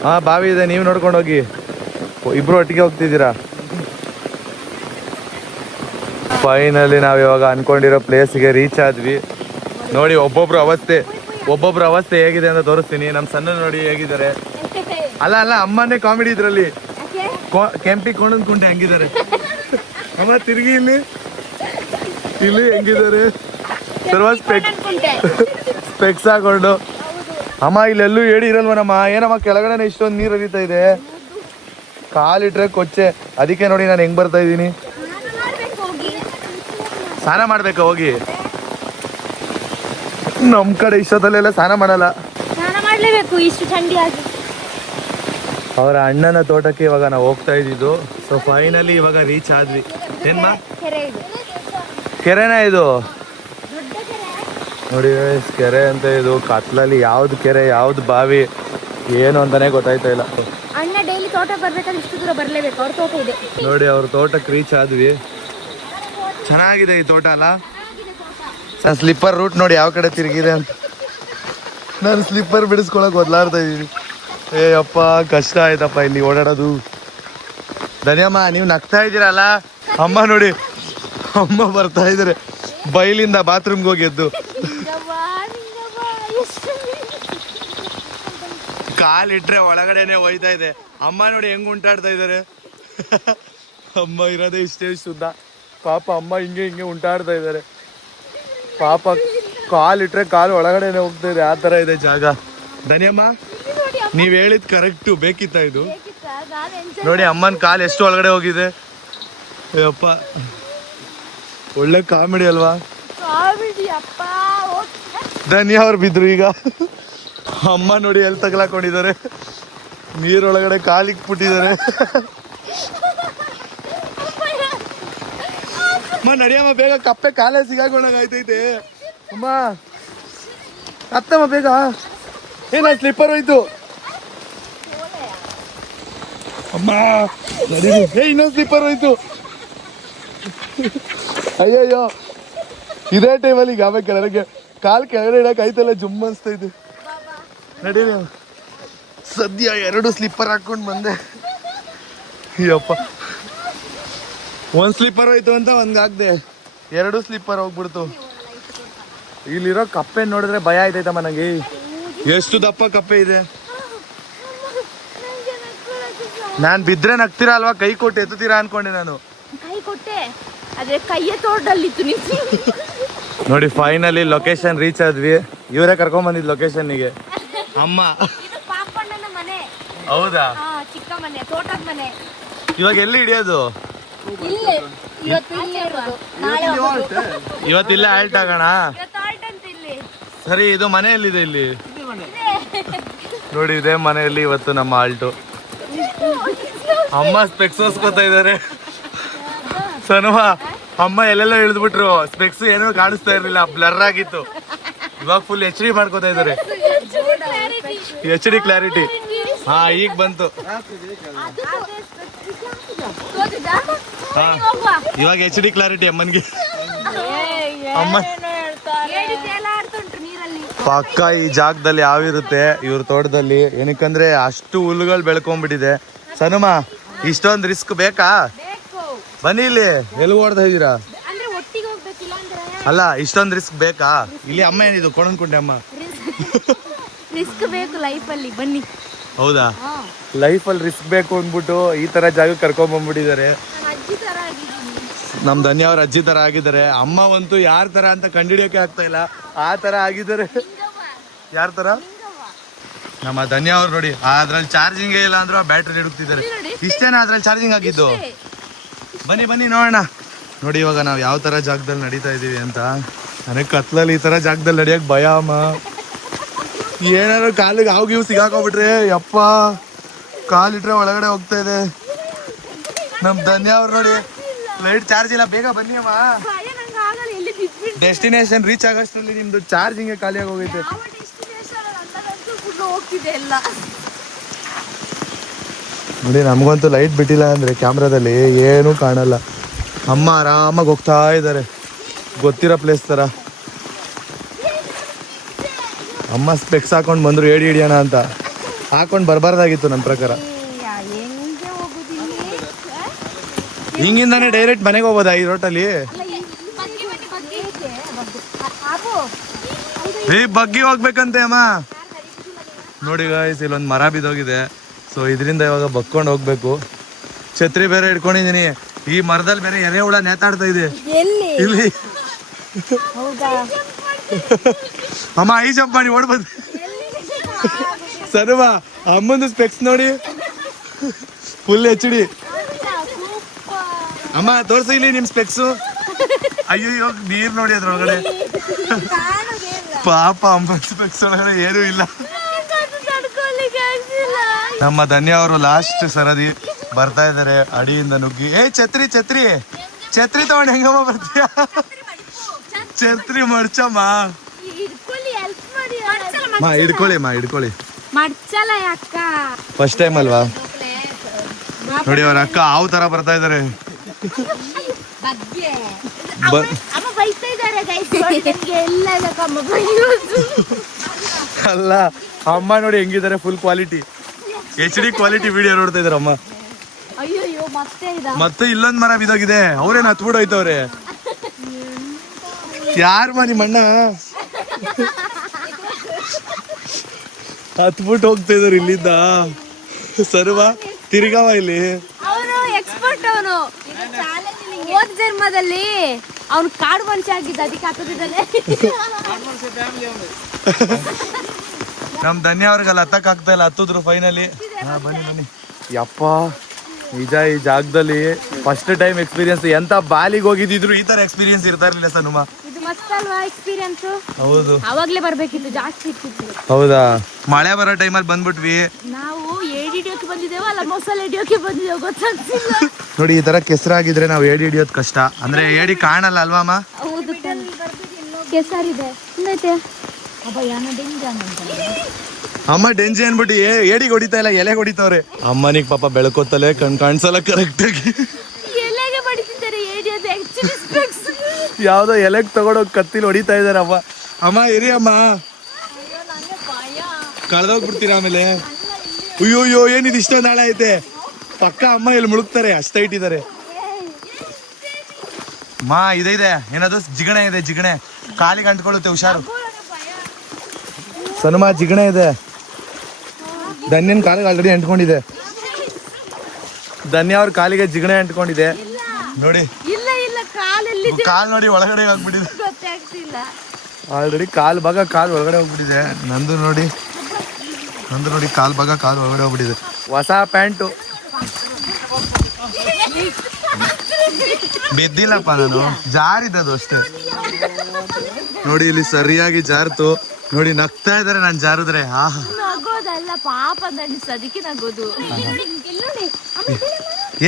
ಹಾ, ಬಾವಿ ಇದೆ, ನೀವು ನೋಡ್ಕೊಂಡು ಹೋಗಿ. ಇಬ್ರು ಒಟ್ಟಿಗೆ ಹೋಗ್ತಿದ್ದೀರಾ? ಫೈನಲಿ ನಾವ್ ಇವಾಗ ಅನ್ಕೊಂಡಿರೋ ಪ್ಲೇಸ್ಗೆ ರೀಚ್ ಆದ್ವಿ. ನೋಡಿ ಒಬ್ಬೊಬ್ರು ಅವಸ್ಥೆ ಹೇಗಿದೆ ಅಂತ ತೋರಿಸ್ತೀನಿ. ನಮ್ಮ ಸಣ್ಣ ನೋಡಿ ಹೇಗಿದ್ದಾರೆ. ಅಲ್ಲ ಅಮ್ಮನೇ ಕಾಮಿಡಿ ಇದ್ರಲ್ಲಿ ಕೆಂಪಿ ಕೊಂಡೊಂದು ಕುಂಟೆ ಹೆಂಗಿದ್ದಾರೆ ಅಮ್ಮ. ತಿರುಗಿ ಇಲ್ಲಿ ಹೆಂಗಿದ್ದಾರೆ ಸರ್ವ ಸ್ಪೆಕ್ಸ್ ಹಾಕೊಂಡು. ಅಮ್ಮ ಇಲ್ಲೆಲ್ಲೂ ಏಡಿ ಇರಲ್ವನಮ್ಮ. ಏನಮ್ಮ ಕೆಳಗಡೆ ಇಷ್ಟೊಂದು ನೀರು ಹರಿತಾ ಇದೆ, ಕಾಲಿಟ್ರೆ ಕೊಚ್ಚೆ. ಅದಕ್ಕೆ ನೋಡಿ ನಾನು ಹೆಂಗ್ ಬರ್ತಾ ಇದ್ದೀನಿ. ಸ್ನಾನ ಮಾಡ್ಬೇಕಾ ಹೋಗಿ? ನಮ್ ಕಡೆ ಇಷ್ಟೊತ್ತಲ್ಲೆಲ್ಲ ಸ್ನಾನ ಮಾಡಲ್ಲ. ಸ್ನಾನ ಮಾಡ್ಲೇಬೇಕು ಇಷ್ಟು ಚಂಡಿ ಆಗಿ. ಅವರ ಅಣ್ಣನ ತೋಟಕ್ಕೆ ಇವಾಗ ನಾವು ಹೋಗ್ತಾ ಇದ್ದಿದ್ದು. ಸೊ ಫೈನಲಿ ಇವಾಗ ರೀಚ್ ಆದ್ವಿ. ಏನ್ಮಾ ಕೆರೆನಾ ಇದು? ನೋಡಿ ಕೆರೆ ಅಂತ ಇದು. ಕತ್ಲಲ್ಲಿ ಯಾವ್ದು ಕೆರೆ ಯಾವ್ದು ಬಾವಿ ಏನು ಅಂತಾನೆ ಗೊತ್ತಾಯ್ತಾ ಇಲ್ಲ. ಅಣ್ಣ ಡೈಲಿ ತೋಟ ಬರ್ಬೇಕಾದ್ರೆ ಇಷ್ಟು ದೂರ ಬರ್ಲೇಬೇಕು. ಅವ್ರ ತೋಟ ಇದೆ ನೋಡಿ. ಅವ್ರ ತೋಟಕ್ಕೆ ರೀಚ್ ಆದ್ವಿ. ಚೆನ್ನಾಗಿದೆ ಈ ತೋಟ ಅಲ್ಲ. ಸ್ಲಿಪ್ಪರ್ ರೂಟ್ ನೋಡಿ ಯಾವ ಕಡೆ ತಿರುಗಿದೆ ಅಂತ. ನಾನು ಸ್ಲಿಪ್ಪರ್ ಬಿಡಿಸ್ಕೊಳಕ್ ಒದ್ಲಾಡ್ತಾ ಇದ್ದೀನಿ. ಅಪ್ಪ ಕಷ್ಟ ಆಯ್ತಪ್ಪ ಇಲ್ಲಿ ಓಡಾಡೋದು. ಧನ್ಯಮ್ಮ ನೀವು ನಗ್ತಾ ಇದ್ದೀರಲ್ಲ. ಅಮ್ಮ ನೋಡಿ, ಅಮ್ಮ ಬರ್ತಾ ಇದಾರೆ ಬೈಲಿಂದ ಬಾತ್ರೂಮ್ಗೆ ಹೋಗಿ ಎದ್ದು. ಕಾಲಿಟ್ರೆ ಒಳಗಡೆನೆ ಹೋಯ್ತಾ ಇದೆ. ಅಮ್ಮ ನೋಡಿ ಹೆಂಗ್ ಉಂಟಾಡ್ತಾ ಇದಾರೆ. ಅಮ್ಮ ಇರೋದೇ ಇಷ್ಟೇ ಶುದ್ಧ. ಪಾಪ ಅಮ್ಮ ಹಿಂಗೆ ಉಂಟಾಡ್ತಾ ಇದ್ದಾರೆ. ಪಾಪ ಕಾಲಿಟ್ರೆ ಕಾಲು ಒಳಗಡೆನೆ ಹೋಗ್ತಾ ಇದೆ. ಆ ತರ ಇದೆ ಜಾಗ. ಧನ್ಯಮ್ಮ ನೀವ್ ಹೇಳಿದ್ ಕರೆಕ್ಟು. ಬೇಕಿತ್ತ ಇದು? ನೋಡಿ ಅಮ್ಮನ ಕಾಲು ಎಷ್ಟು ಒಳಗಡೆ ಹೋಗಿದೆ. ಅಪ್ಪ ಒಳ್ಳೆ ಕಾಮಿಡಿ ಅಲ್ವಾ? ಧನ್ಯ ಅವ್ರು ಬಿದ್ರು ಈಗ. ಅಮ್ಮ ನೋಡಿ ಎಲ್ಲಿ ತಗಲಾಕೊಂಡಿದ್ದಾರೆ. ನೀರೊಳಗಡೆ ಕಾಲಿಕ್ಬಿಟ್ಟಿದ್ದಾರೆ. ಅಮ್ಮ ನಡಿಯಮ್ಮ ಬೇಗ, ಕಪ್ಪೆ ಕಾಲೇ ಸಿಗಾಕೊಂಡಾಗ ಆಯ್ತೈತೆ. ಅಮ್ಮ ಅತ್ತಮ್ಮ ಬೇಗ. ಏನ ಸ್ಲಿಪ್ಪರ್ ಹೋಯ್ತು ಅಮ್ಮ. ನಡಿ ಇನ್ನೊಂದು ಸ್ಲಿಪ್ಪರ್ ಹೋಯ್ತು. ಅಯ್ಯಯ್ಯೋ ಇದೇ ಟೈಮಲ್ಲಿ ಈಗ ಆಮೇಲೆ ಕೆಳಗೆ ಕಾಲ್ ಕೆಳಗಡೆ ಇಡಕ್ ಆಯ್ತಲ್ಲ. ಜುಮ್ ಅನ್ಸ್ತೈತೆ. ನಡೀರಿ. ಸದ್ಯ 2 ಸ್ಲಿಪ್ಪರ್ ಹಾಕೊಂಡು ಬಂದೆ. ಅಯ್ಯಪ್ಪ ಒಂದ್ ಸ್ಲಿಪ್ಪರ್ ಹೋಯ್ತು ಅಂತ ಒಂದಾಗ್ದೆ, 2 ಸ್ಲಿಪ್ಪರ್ ಹೋಗ್ಬಿಡ್ತು. ಇಲ್ಲಿರೋ ಕಪ್ಪೆ ನೋಡಿದ್ರೆ ಭಯ ಆಯ್ತೈತಮ್ಮ ನನಗೆ. ಎಷ್ಟು ದಪ್ಪ ಕಪ್ಪೆ ಇದೆ. ನಾನ್ ಬಿದ್ರೆ ನಗ್ತೀರಾ ಅಲ್ವಾ? ಕೈ ಕೊಟ್ಟು ಎತ್ತುತ್ತೀರಾ ಅನ್ಕೊಂಡೆ ನಾನು. ಕೈ ಕೊಟ್ಟೆ ಆದ್ರೆ ಕೈಯೇ ತೋಟದಲ್ಲಿತ್ತು. ನೋಡಿ ಫೈನಲಿ ಲೊಕೇಶನ್ ರೀಚ್ ಆದ್ವಿ. ಇವರೇ ಕರ್ಕೊಂಡ್ ಬಂದಿದ್ ಲೊಕೇಶನ್ಗೆ. ಅಮ್ಮ ಪಾಪಣ್ಣನ ಮನೆ. ಹೌದಾ? ಚಿಕ್ಕ ಮನೆ, ತೋಟದ ಮನೆ. ಇವಾಗ ಎಲ್ಲಿ ಹಿಡಿಯೋದು? ಇವತ್ತಿಲ್ಲೇ ಆಲ್ಟ್ ಆಗೋಣ. ಸರಿ ಇದು ಮನೆಯಲ್ಲಿದೆ ಇಲ್ಲಿ. ನೋಡಿ ಇದೇ ಮನೆಯಲ್ಲಿ ಇವತ್ತು ನಮ್ಮ ಆಲ್ಟು. ಅಮ್ಮ ಸ್ಪೆಕ್ಸ್ ಹೊಸ್ಕೋತಾ ಇದಾರೆ. ಸನುವ ಅಮ್ಮ ಎಲ್ಲೆಲ್ಲ ಇಳಿದ್ಬಿಟ್ರು. ಸ್ಪೆಕ್ಸ್ ಏನೂ ಕಾಣಿಸ್ತಾ ಇರ್ಲಿಲ್ಲ, ಬ್ಲರ್ ಆಗಿತ್ತು. ಇವಾಗ ಫುಲ್ HD ಮಾಡ್ಕೋತಾ ಇದಾರೆ. HD clarity. ಹಾ ಈಗ ಬಂತು. ಇವಾಗ HD ಕ್ಲಾರಿಟಿ ಅಮ್ಮನ್ಗೆ. ಅಮ್ಮ ಪಕ್ಕ ಈ ಜಾಗದಲ್ಲಿ ಯಾವಿರುತ್ತೆ ಇವ್ರ ತೋಟದಲ್ಲಿ. ಏನಕ್ಕಂದ್ರೆ ಅಷ್ಟು ಹುಲ್ಲುಗಳು ಬೆಳ್ಕೊಂಡ್ಬಿಟ್ಟಿದೆ. ಸನುಮ ಇಷ್ಟೊಂದು ರಿಸ್ಕ್ ಬೇಕಾ? ಬನ್ನಿ ಇಲ್ಲಿ. ಎಲ್ಲಿ ಓಡ್ತಾ ಇದ್ದೀರಾ? ಅಲ್ಲ ಇಷ್ಟೊಂದು ರಿಸ್ಕ್ ಬೇಕಾ? ಇಲ್ಲಿ ಅಮ್ಮ ಏನಿದು ಕೊಂಡ್ಕೊಂಡೆ ಅಮ್ಮ. ರಿಸ್ಕ್ ಬೇಕು ಲೈಫಲ್ಲಿ. ಬನ್ನಿ. ಹೌದಾ? ಲೈಫಲ್ಲಿ ರಿಸ್ಕ್ ಬೇಕು ಅಂದ್ಬಿಟ್ಟು ಈ ತರ ಜಾಗ ಕರ್ಕೊಂಡ್ ಬಂದ್ಬಿಟ್ಟಿದ್ದಾರೆ. ನಮ್ ಧನ್ಯ ಅವ್ರ ಅಜ್ಜಿ ತರ ಆಗಿದ್ದಾರೆ. ಅಮ್ಮ ಅಂತೂ ಯಾರ ತರ ಅಂತ ಕಂಡಿಡಿಯೋಕೆ ಆಗ್ತಾ ಇಲ್ಲ, ಆ ತರ ಆಗಿದ್ದಾರೆ. ಯಾರ ತರ? ನಮ್ಮ ಧನ್ಯ ಅವ್ರು ನೋಡಿ ಅದ್ರಲ್ಲಿ ಚಾರ್ಜಿಂಗ್ ಇಲ್ಲ ಅಂದ್ರೂ ಬ್ಯಾಟ್ರಿ ಇಡುತ್ತಿದ್ದಾರೆ. ಇಷ್ಟೇನಾ ಅದ್ರಲ್ಲಿ ಚಾರ್ಜಿಂಗ್ ಆಗಿದ್ದು? ಬನ್ನಿ ಬನ್ನಿ ನೋಡೋಣ. ನೋಡಿ ಇವಾಗ ನಾವು ಯಾವ ತರ ಜಾಗದಲ್ಲಿ ನಡೀತಾ ಇದೀವಿ ಅಂತ. ನನಗೆ ಕತ್ಲಲ್ಲಿ ಈ ತರ ಜಾಗದಲ್ಲಿ ನಡಿಯಕ್ ಭಯ ಅಮ್ಮ. ಏನಾದ್ರು ಕಾಲಿಗೆ ಹಾವು ಸಿಗಾಕೋಬಿಟ್ರೆ ಯಪ್ಪ, ಕಾಲಿಟ್ರೆ ಒಳಗಡೆ ಹೋಗ್ತಾ ಇದೆ. ನಮ್ ಧನ್ಯ ಅವ್ರು ನೋಡಿ ಲೈಟ್ ಚಾರ್ಜ್ ಇಲ್ಲ. ಬೇಗ ಬನ್ನಿ ಅಮ್ಮ. ಡೆಸ್ಟಿನೇಷನ್ ರೀಚ್ ಆಗೋಷ್ಟರಲ್ಲಿ ನಿಮ್ದು ಚಾರ್ಜಿಂಗ್ ಖಾಲಿಯಾಗಿ ಹೋಗೈತೆ. ನೋಡಿ ನಮಗಂತೂ ಲೈಟ್ ಬಿಟ್ಟಿಲ್ಲ ಅಂದ್ರೆ ಕ್ಯಾಮ್ರಾದಲ್ಲಿ ಏನೂ ಕಾಣಲ್ಲ. ಅಮ್ಮ ಆರಾಮಾಗಿ ಹೋಗ್ತಾ ಇದ್ದಾರೆ ಗೊತ್ತಿರೋ ಪ್ಲೇಸ್ ತರ. ಅಮ್ಮ ಸ್ಪೆಕ್ಸ್ ಹಾಕೊಂಡು ಬಂದ್ರು ಏಡಿ ಹಿಡಿಯೋಣ ಅಂತ. ಹಾಕೊಂಡು ಬರಬಾರ್ದಾಗಿತ್ತು ನನ್ನ ಪ್ರಕಾರ. ಹಿಂಗಿಂದಾನೆ ಡೈರೆಕ್ಟ್ ಮನೆಗೆ ಹೋಗ್ಬೋದಾ ಈ ರೋಟಲ್ಲಿ? ಬಗ್ಗಿ ಹೋಗ್ಬೇಕಂತೆ ಅಮ್ಮ. ನೋಡಿ ಗಾಯ್ಸ್, ಇಲ್ಲೊಂದು ಮರ ಬಿದ್ದೋಗಿದೆ. ಸೊ ಇದರಿಂದ ಇವಾಗ ಬಕ್ಕೊಂಡು ಹೋಗ್ಬೇಕು. ಛತ್ರಿ ಬೇರೆ ಇಟ್ಕೊಂಡಿದೀನಿ. ಈ ಮರದಲ್ಲಿ ಬೇರೆ ಎರೆಹುಳ ನೇತಾಡ್ತಾ ಇದೆ ಇಲ್ಲಿ. ಅಮ್ಮ ಐ ಜಂಪ್ ಮಾಡಿ ಓಡ್ಬೋದು. ಸರ್ವಾ ಅಮ್ಮಂದು ಸ್ಪೆಕ್ಸ್ ನೋಡಿ, ಫುಲ್ HD. ಅಮ್ಮ ತೋರ್ಸಿ ಇಲ್ಲಿ ನಿಮ್ ಸ್ಪೆಕ್ಸು. ಅಯ್ಯೋ ನೀರ್ ನೋಡಿ ಅದ್ರೊಳಗಡೆ. ಪಾಪ ಅಮ್ಮ ಸ್ಪೆಕ್ಸ್ ಒಳಗಡೆ ಏನೂ ಇಲ್ಲ. ನಮ್ಮ ಧನ್ಯ ಅವರು ಲಾಸ್ಟ್ ಸರದಿ ಬರ್ತಾ ಇದಾರೆ ಅಡಿಯಿಂದ ನುಗ್ಗಿ. ಛತ್ರಿ ಛತ್ರಿ ಛತ್ರಿ ತಗೊಂಡು ಹೆಂಗಮ್ಮ ಬರ್ತೀಯ? ಛತ್ರಿ ಮಡ್ಚಮ್ಮ. ಹಿಡ್ಕೊಳ್ಳಿ. ಫಸ್ಟ್ ಟೈಮ್ ಅಲ್ವಾ? ನೋಡಿ ಅವ್ರ ಅಕ್ಕ ಹಾವು ತರ ಬರ್ತಾ ಇದಾರೆ. ಅಲ್ಲ ಅಮ್ಮ ನೋಡಿ ಹೆಂಗಿದ್ದಾರೆ, full quality HD quality video ನೋಡ್ತಾ ಇದಾರೆ ಅಮ್ಮ. ಮತ್ತೆ ಇಲ್ಲೊಂದ್ ಮರ ಬಿದ್ದೋಗಿದೆ. ಅವ್ರೇನ್ ಹತ್ಬಿಟ್ಟು ಹೋಯ್ತವ್ರೆ. ಯಾರು ನಿಮ್ಮ ಅಣ್ಣ ಹತ್ಬಿಟ್ಟು ಹೋಗ್ತಾ ಇದಾರೆ ಇಲ್ಲಿಂದ. ಸರ್ವ ತಿರ್ಗಾವ ಇಲ್ಲಿ. ಅವನು ಎಕ್ಸ್ಪರ್ಟ್. ಅವನು ಹೋದ ಜನ್ಮದಲ್ಲಿ ಅವ್ನು ಕಾಡು ಮನುಷ್ಯ ಆಗಿದ್ದ, ಅದಕ್ಕೆ ಹಾಕೋದಿದ್ದಾನೆ. ನಮ್ ಧನ್ಯ ಅವ್ರಿಗಲ್ಲ ಹತ್ತಕ್ ಆಗ್ತಾ ಇಲ್ಲ. ಹತ್ತಿದ್ರು ಫೈನಲಿ. ಬನ್ನಿ. ಯಪ್ಪ ನಿಜ, ಈ ಜಾಗದಲ್ಲಿ ಫಸ್ಟ್ ಟೈಮ್ ಎಕ್ಸ್ಪೀರಿಯನ್ಸ್. ಎಂತ ಬಾಲಿಗೆ ಹೋಗಿದ್ರು ಈ ತರ ಎಕ್ಸ್ಪೀರಿಯನ್ಸ್ ಇರ್ತಾ ಇರ್ಲಿಲ್ಲ ಸನುಮ. ಇದು ಮಸ್ತ್ ಅಲ್ವಾ ಎಕ್ಸ್ಪೀರಿಯನ್ಸ್? ಹೌದು, ಅವಾಗ್ಲೇ ಬರ್ಬೇಕಿತ್ತು, ಜಾಸ್ತಿ ಇರ್ತಿತ್ತು. ಹೌದಾ? ಮಳೆ ಬರೋ ಟೈಮಲ್ಲಿ ಬಂದ್ಬಿಟ್ವಿ. ನಾವು ಏಡಿ ಹಿಡಿಯೋಕೆ ಬಂದಿದ್ದೇವ ಅಲ್ಲ ಮೊಸಳೆ ಹಿಡಿಯೋಕೆ ಬಂದಿದ್ದೇವೆ ಗೊತ್ತಾಗ್ತಿಲ್ಲ. ನೋಡಿ ಈ ತರ ಕೆಸರಾಗಿದ್ರೆ ನಾವು ಏಡಿ ಹಿಡಿಯೋದು ಕಷ್ಟ. ಅಂದ್ರೆ ಏಡಿ ಕಾಣಲ್ಲ ಅಲ್ವಾ ಅಮ್ಮ? ಹೌದು, ಕೆಸರಿದೆ. ಹಿಂಗೈತೆ ಅಮ್ಮ ಡೆಂಜಿ ಅನ್ಬಿಟ್ಟು ಏಡಿಗೆ ಹೊಡಿತಾ ಇಲ್ಲ, ಎಲೆಗೆ ಹೊಡಿತಾವ್ರೆ. ಅಮ್ಮನಿಗೆ ಪಾಪ ಬೆಳಕೋತಲೆ ಕಾಣಿಸಲ್ಲ ಕರೆಕ್ಟ್ ಆಗಿ. ಎಲೆಗೆ ಬಡಿತಿದ್ದಾರೆ ಏಡಿ. ಅದು ಆಕ್ಚುಲಿ ಸ್ಪೆಕ್ಸ್. ಯಾವ್ದೋ ಎಲೆಗೆ ತಗೊಂಡೋಗಿ ಕತ್ತಿಲಿ ಹೊಡಿತಾ ಇದಾರೆ ಅಮ್ಮ. ಅಮ್ಮ ಇರಿ ಅಮ್ಮ, ಕಳೆದೋಗ್ಬಿಡ್ತೀರಾ ಆಮೇಲೆ. ಅಯ್ಯೋ ಏನಿದು ಇಷ್ಟೊಂದು ನಾಳೆ ಐತೆ. ಪಕ್ಕ ಅಮ್ಮ ಇಲ್ಲಿ ಮುಳುಗ್ತಾರೆ, ಅಷ್ಟ ಇಟ್ಟಿದ್ದಾರೆ. ಮಾ ಇದೆ ಏನದು ಜಿಗಣೆ ಇದೆ. ಜಿಗಣೆ ಕಾಲಿಗೆ ಅಂಟ್ಕೊಳ್ಳುತ್ತೆ, ಹುಷಾರು. ಸನುಮ ಜಿಗಣೆ ಇದೆ. ಧನ್ಯನ್ ಕಾಲಿಗೆ ಆಲ್ರೆಡಿ ಅಂಟ್ಕೊಂಡಿದೆ. ಧನ್ಯ ಅವ್ರ ಕಾಲಿಗೆ ಜಿಗಣೆ ಅಂಟ್ಕೊಂಡಿದೆ ನೋಡಿ. ಕಾಲ್ ನೋಡಿ ಒಳಗಡೆ ಹೋಗ್ಬಿಟ್ಟಿದೆ. ಆಲ್ರೆಡಿ ಕಾಲ್ ಒಳಗಡೆ ಹೋಗ್ಬಿಟ್ಟಿದೆ. ನಂದು ನೋಡಿ ಕಾಲ್ ಒಳಗಡೆ ಹೋಗ್ಬಿಟ್ಟಿದೆ. ಹೊಸ ಪ್ಯಾಂಟು ಬಿದ್ದಿಲ್ಲಪ್ಪ, ನಾನು ಜಾರಿದ್ದದು ಅಷ್ಟೇ. ನೋಡಿ ಇಲ್ಲಿ ಸರಿಯಾಗಿ ಜಾರ್ತು ನೋಡಿ. ನಗ್ತಾ ಇದಾರೆ ನಾನು ಜಾರಿದ್ರೆ. ನಗೋದಲ್ಲ ಪಾಪ, ಅದಕ್ಕೆ ನಗೋದು.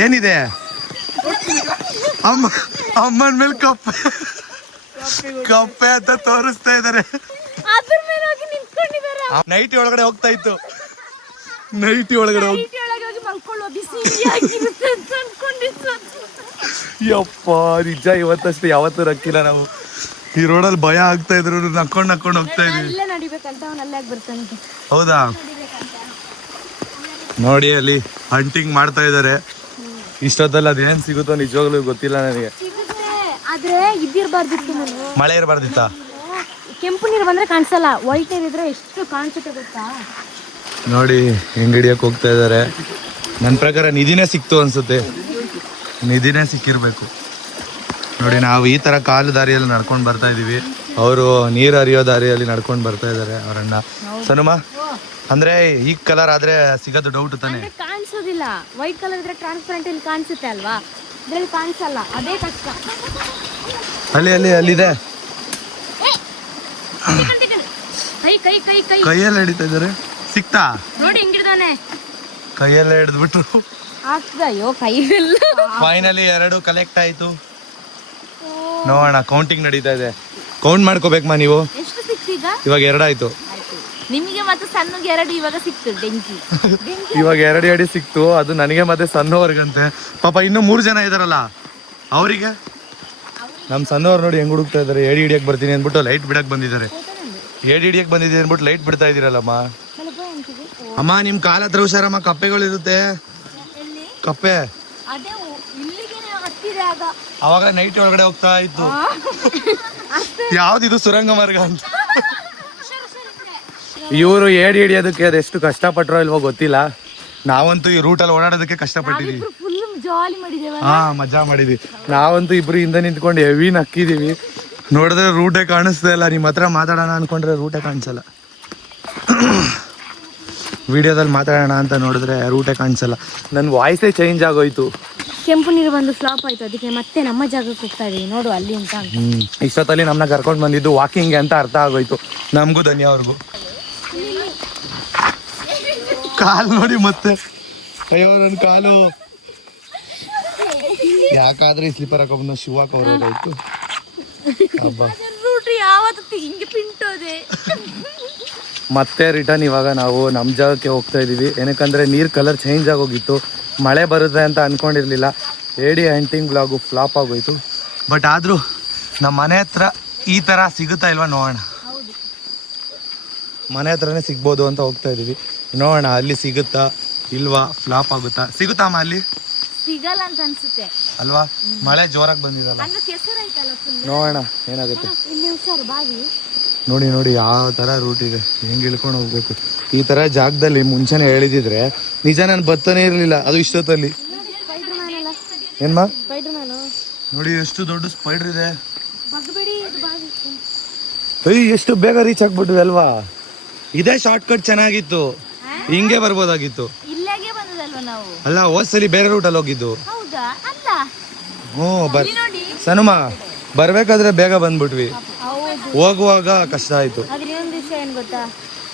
ಏನಿದೆ ಅಮ್ಮನ ಮೇಲೆ ಕಪ್ಪೆ ಅಂತ ತೋರಿಸ್ತಾ ಇದಾರೆ. ನೈಟಿ ಒಳಗಡೆ ಹೋಗ್ತಾ ಇತ್ತು. ಯಪ್ಪ ನಿಜ, ಇವತ್ತಷ್ಟು ಯಾವತ್ತೂ ರಕ್ಕಿಲ್ಲ ನಾವು. ಈ ರೋಡಲ್ಲಿ ಭಯ ಆಗ್ತಾ ಇದ್ರು, ನಕ್ಕೊಂಡು ಹೋಗ್ತಾ ಇದ್ವಿ. ಹೌದಾ? ನೋಡಿ ಅಲ್ಲಿ ಹಂಟಿಂಗ್ ಮಾಡ್ತಾ ಇದಾರೆ. ಇಷ್ಟೊತ್ತಲ್ಲ ಅದೇನ್ ಸಿಗುತ್ತೋ ನಿಜವಾಗ್ಲೂ ಗೊತ್ತಿಲ್ಲ ನನಗೆ. ಮಳೆ ಇರಬಾರ್ದಿತ್ತ? ಕೆಂಪು ನೀರು ಬಂದ್ರೆ ಕಾಣಿಸಲ್ಲ, ವೈಟ್ ನೀರ್ ಇದ್ರೆ ಎಷ್ಟು ಕಾಣಿಸುತ್ತೆ ಗೊತ್ತಾ? ನೋಡಿ ಹೆಂಗ್ ಹಿಡಿಯಕ್ ಹೋಗ್ತಾ ಇದಾರೆ. ನನ್ನ ಪ್ರಕಾರ ನಿಧಿನೇ ಸಿಕ್ತು ಅನ್ಸುತ್ತೆ. ನಿಧಿನೇ ಸಿಕ್ಕಿರ್ಬೇಕು. ನೋಡಿ ನಾವು ಈ ತರ ಕಾಲು ದಾರಿಯಲ್ಲಿ ನಡ್ಕೊಂಡು ಬರ್ತಾ ಇದೀವಿ. ಅವರು ನೀರು ಹರಿಯೋ ದಾರಿಯಲ್ಲಿ ನಡ್ಕೊಂಡು ಬರ್ತಾ ಇದಾರೆ ಅವರಣ್ಣ. ಸನುಮ ಅಂದ್ರೆ ಈ ಕಲರ್ ಆದ್ರೆ ಸಿಗೋದು ಡೌಟ್ ತಾನೆ? ಕಾಣಿಸೋದಿಲ್ಲ. ವೈಟ್ ಕಲರ್ ಇದ್ರೆ ಟ್ರಾನ್ಸ್ಪರೆಂಟ್ ಇಲ್ಲಿ ಕಾಣಿಸುತ್ತೆ ಅಲ್ವಾ, ಇದ್ರಲ್ಲಿ ಕಾಣಿಸಲ್ಲ, ಅದೇ ಕಷ್ಟ. ಅಲ್ಲಿದೆ. ಕೈಯೆಲ್ಲ ಹಿಡಿತಾ ಇದಾರೆ. ಸಿಕ್ತಾ? ನೋಡಿ ಹೆಂಗಿಡ್ದಾನೆ. ಕೈಯೆಲ್ಲ ಹಿಡಿದ್ಬಿಟ್ರು. ಅಯ್ಯೋ ಕೈಯೆಲ್ಲ. ಫೈನಲಿ 2 ಕಲೆಕ್ಟ್ ಆಯ್ತು. ನೋಡೋಣ, ಕೌಂಟಿಂಗ್ ನಡೀತಾ ಇದೆ. ಕೌಂಟ್ ಮಾಡ್ಕೋಬೇಕಮ್ಮ ನೀವು. ಎಷ್ಟು ಸಿಕ್ತೀಗ? ಇವಾಗ 2 ಆಯ್ತು. ನಿಮಗೆ ಮತ್ತೆ ಸಣ್ಣಗೆ 2 ಇವಾಗ ಸಿಕ್ತು. ಡೆಂಗಿ ಇವಾಗ 2 ಅಡಿ ಸಿಕ್ತು. ಅದು ನನಗೆ ಮತ್ತೆ ಸಣ್ಣವರ್ಗಂತೆ. ಪಾಪ ಇನ್ನೂ 3 ಜನ ಇದಾರಲ್ಲ ಅವರಿಗೆ. ನಮ್ಮ ಸಣ್ಣವ್ರು ನೋಡಿ ಹೆಂಗ್ ಹುಡುಕ್ತಾ ಇದಾರೆ. ಏಡಿ ಹಿಡಿಯಕ್ ಬರ್ತೀನಿ ಅಂದ್ಬಿಟ್ಟು ಲೈಟ್ ಬಿಡಕ್ ಬಂದಿದ್ದಾರೆ. ಏಡಿ ಹಿಡಿಯಕ್ ಬಂದಿದ್ದೀನಿ ಅಂದ್ಬಿಟ್ಟು ಲೈಟ್ ಬಿಡ್ತಾ ಇದೀರಲ್ಲಮ್ಮ. ಅಮ್ಮ ನಿಮ್ ಕಾಲ ಹತ್ರ ಹುಷಾರಮ್ಮ, ಕಪ್ಪೆಗಳಿರುತ್ತೆ. ಕಪ್ಪೆ ಅವಾಗ ನೈಟ್ ಒಳಗಡೆ ಹೋಗ್ತಾ ಇತ್ತು. ಯಾವ್ದಿದು ಸುರಂಗ ಮಾರ್ಗ ಅಂತ. ಇವರು ಏಡಿ ಹಿಡಿಯೋದಕ್ಕೆ ಅದೆಷ್ಟು ಕಷ್ಟಪಟ್ಟರೋ ಇಲ್ವೋ ಗೊತ್ತಿಲ್ಲ. ನಾವಂತೂ ಈ ರೂಟಲ್ಲಿ ಓಡಾಡೋದಕ್ಕೆ ಕಷ್ಟಪಟ್ಟಿದೀವಿ. ಫುಲ್ ಜಾಲಿ ಮಾಡಿದ್ದೇವೆ. ಹಾ, ಮಜಾ ಮಾಡಿದ್ವಿ. ನಾವಂತೂ ಇಬ್ರು ಹಿಂದೆ ನಿಂತ್ಕೊಂಡು ಹೆವಿ ನಕ್ಕಿದೀವಿ. ನೋಡಿದ್ರೆ ರೂಟೇ ಕಾಣಿಸ್ತಾ ಇಲ್ಲ. ನಿಮ್ಮ ಹತ್ರ ಮಾತಾಡೋಣ ಅನ್ಕೊಂಡ್ರೆ ರೂಟೇ ಕಾಣಿಸಲ್ಲ. ವಿಡಿಯೋದಲ್ಲಿ ಮಾತಾಡೋಣ ಅಂತ ನೋಡಿದ್ರೆ ರೂಟೇ ಕಾಣಿಸಲ್ಲ. ನನ್ನ ವಾಯ್ಸೇ ಚೇಂಜ್ ಆಗೋಯ್ತು. ಕೆಂಪು ನೀರು ಬಂದು ಫ್ಲಾಪ್ ಆಯ್ತು, ಅದಕ್ಕೆ ಮತ್ತೆ ನಮ್ಮ ಜಾಗಕ್ಕೆ ಹೋಗ್ತಾ ಇದೀವಿ. ನೋಡು ಅಲ್ಲಿ ಅಂತ. ಇಷ್ಟೊತ್ತಲ್ಲಿ ನಮ್ಮನ್ನ ಕರ್ಕೊಂಡು ಬಂದಿದ್ದು ವಾಕಿಂಗ್ಗೆ ಅಂತ ಅರ್ಥ ಆಗೋಯ್ತು ನಮಗೂ, ಧನ್ಯ ಅವ್ರಿಗೂ. ಕಾಲು ನೋಡಿ ಮತ್ತೆ. ಅಯ್ಯೋ ನನ್ನ ಕಾಲು ಯಾಕಾದ್ರೆ ಸ್ಲಿಪ್ಪರ್ ಹಾಕೊಂಡ್ ಶೂ ಹಾಕೋರಾಯ್ತು. ಹಬ್ಬ ಹಿಂಗೆ ಪಿಂಟೋದೆ. ಮತ್ತೆ ರಿಟರ್ನ್ ಇವಾಗ ನಾವು ನಮ್ಮ ಜಾಗಕ್ಕೆ ಹೋಗ್ತಾ ಇದೀವಿ. ಏನಕ್ಕಂದ್ರೆ ನೀರ್ ಕಲರ್ ಚೇಂಜ್ ಆಗೋಗಿತ್ತು. ಮಳೆ ಬರುತ್ತೆ ಅಂತ ಅನ್ಕೊಂಡಿರ್ಲಿಲ್ಲ. ಏಡಿ ಹಂಟಿಂಗ್ ಬ್ಲಾಗು ಫ್ಲಾಪ್ ಆಗೋಯ್ತು. ಬಟ್ ಆದ್ರೂ ನಮ್ಮ ಮನೆ ಹತ್ರ ಈ ತರ ಸಿಗುತ್ತಾ ಇಲ್ವಾ ನೋಡೋಣ. ಮನೆ ಹತ್ರನೇ ಸಿಗ್ಬೋದು ಅಂತ ಹೋಗ್ತಾ ಇದೀವಿ. ನೋಡೋಣ ಅಲ್ಲಿ ಸಿಗುತ್ತಾ ಇಲ್ವಾ, ಫ್ಲಾಪ್ ಆಗುತ್ತಾ. ಸಿಗುತ್ತಾ ಅಮ್ಮ ಅಲ್ಲಿ? ಸಿಗಲ್ಲ ಅಂತ ಅನ್ಸುತ್ತೆ ಅಲ್ವಾ, ಮಳೆ ಜೋರಾಗಿ ಬಂದಿರಲ್ಲ. ನೋಡೋಣ ಏನಾಗುತ್ತೆ. ಇಲ್ಲಿ ಹುಷಾರು ಬಾಗಿ. ನೋಡಿ ನೋಡಿ ಯಾವ ತರ ರೂಟ್ ಇದೆ, ಹೆಂಗ್ ಇಳ್ಕೊಂಡು ಹೋಗ್ಬೇಕು. ಈ ತರ ಜಾಗದಲ್ಲಿ ಮುಂಚೆನೆ ಹೇಳಿದಿದ್ರೆ ನಿಜ ನಾನು ಬರ್ತಾನೆ ಇರ್ಲಿಲ್ಲ. ಅದು ಇಷ್ಟೊತ್ತಲ್ಲಿ ಏನ್ಮಾ ನೋಡಿ ಎಷ್ಟು ದೊಡ್ಡ ಸ್ಪೈಡರ್ ಇದೆ. ಎಷ್ಟು ಬೇಗ ರೀಚ್ ಆಗ್ಬಿಟ್ವಿ ಅಲ್ವಾ. ಇದೇ ಶಾರ್ಟ್ ಕಟ್ ಚೆನ್ನಾಗಿತ್ತು, ಹಿಂಗೆ ಬರ್ಬೋದಾಗಿತ್ತು. ಅಲ್ಲ ಹೋದ್ಸಲಿ ಬೇರೆ ರೂಟಲ್ಲಿ ಹೋಗಿದ್ದು. ಹ್ಞೂ ಸನುಮ ಬರ್ಬೇಕಾದ್ರೆ ಬೇಗ ಬಂದ್ಬಿಟ್ವಿ, ಹೋಗುವಾಗ ಕಷ್ಟ ಆಯ್ತು.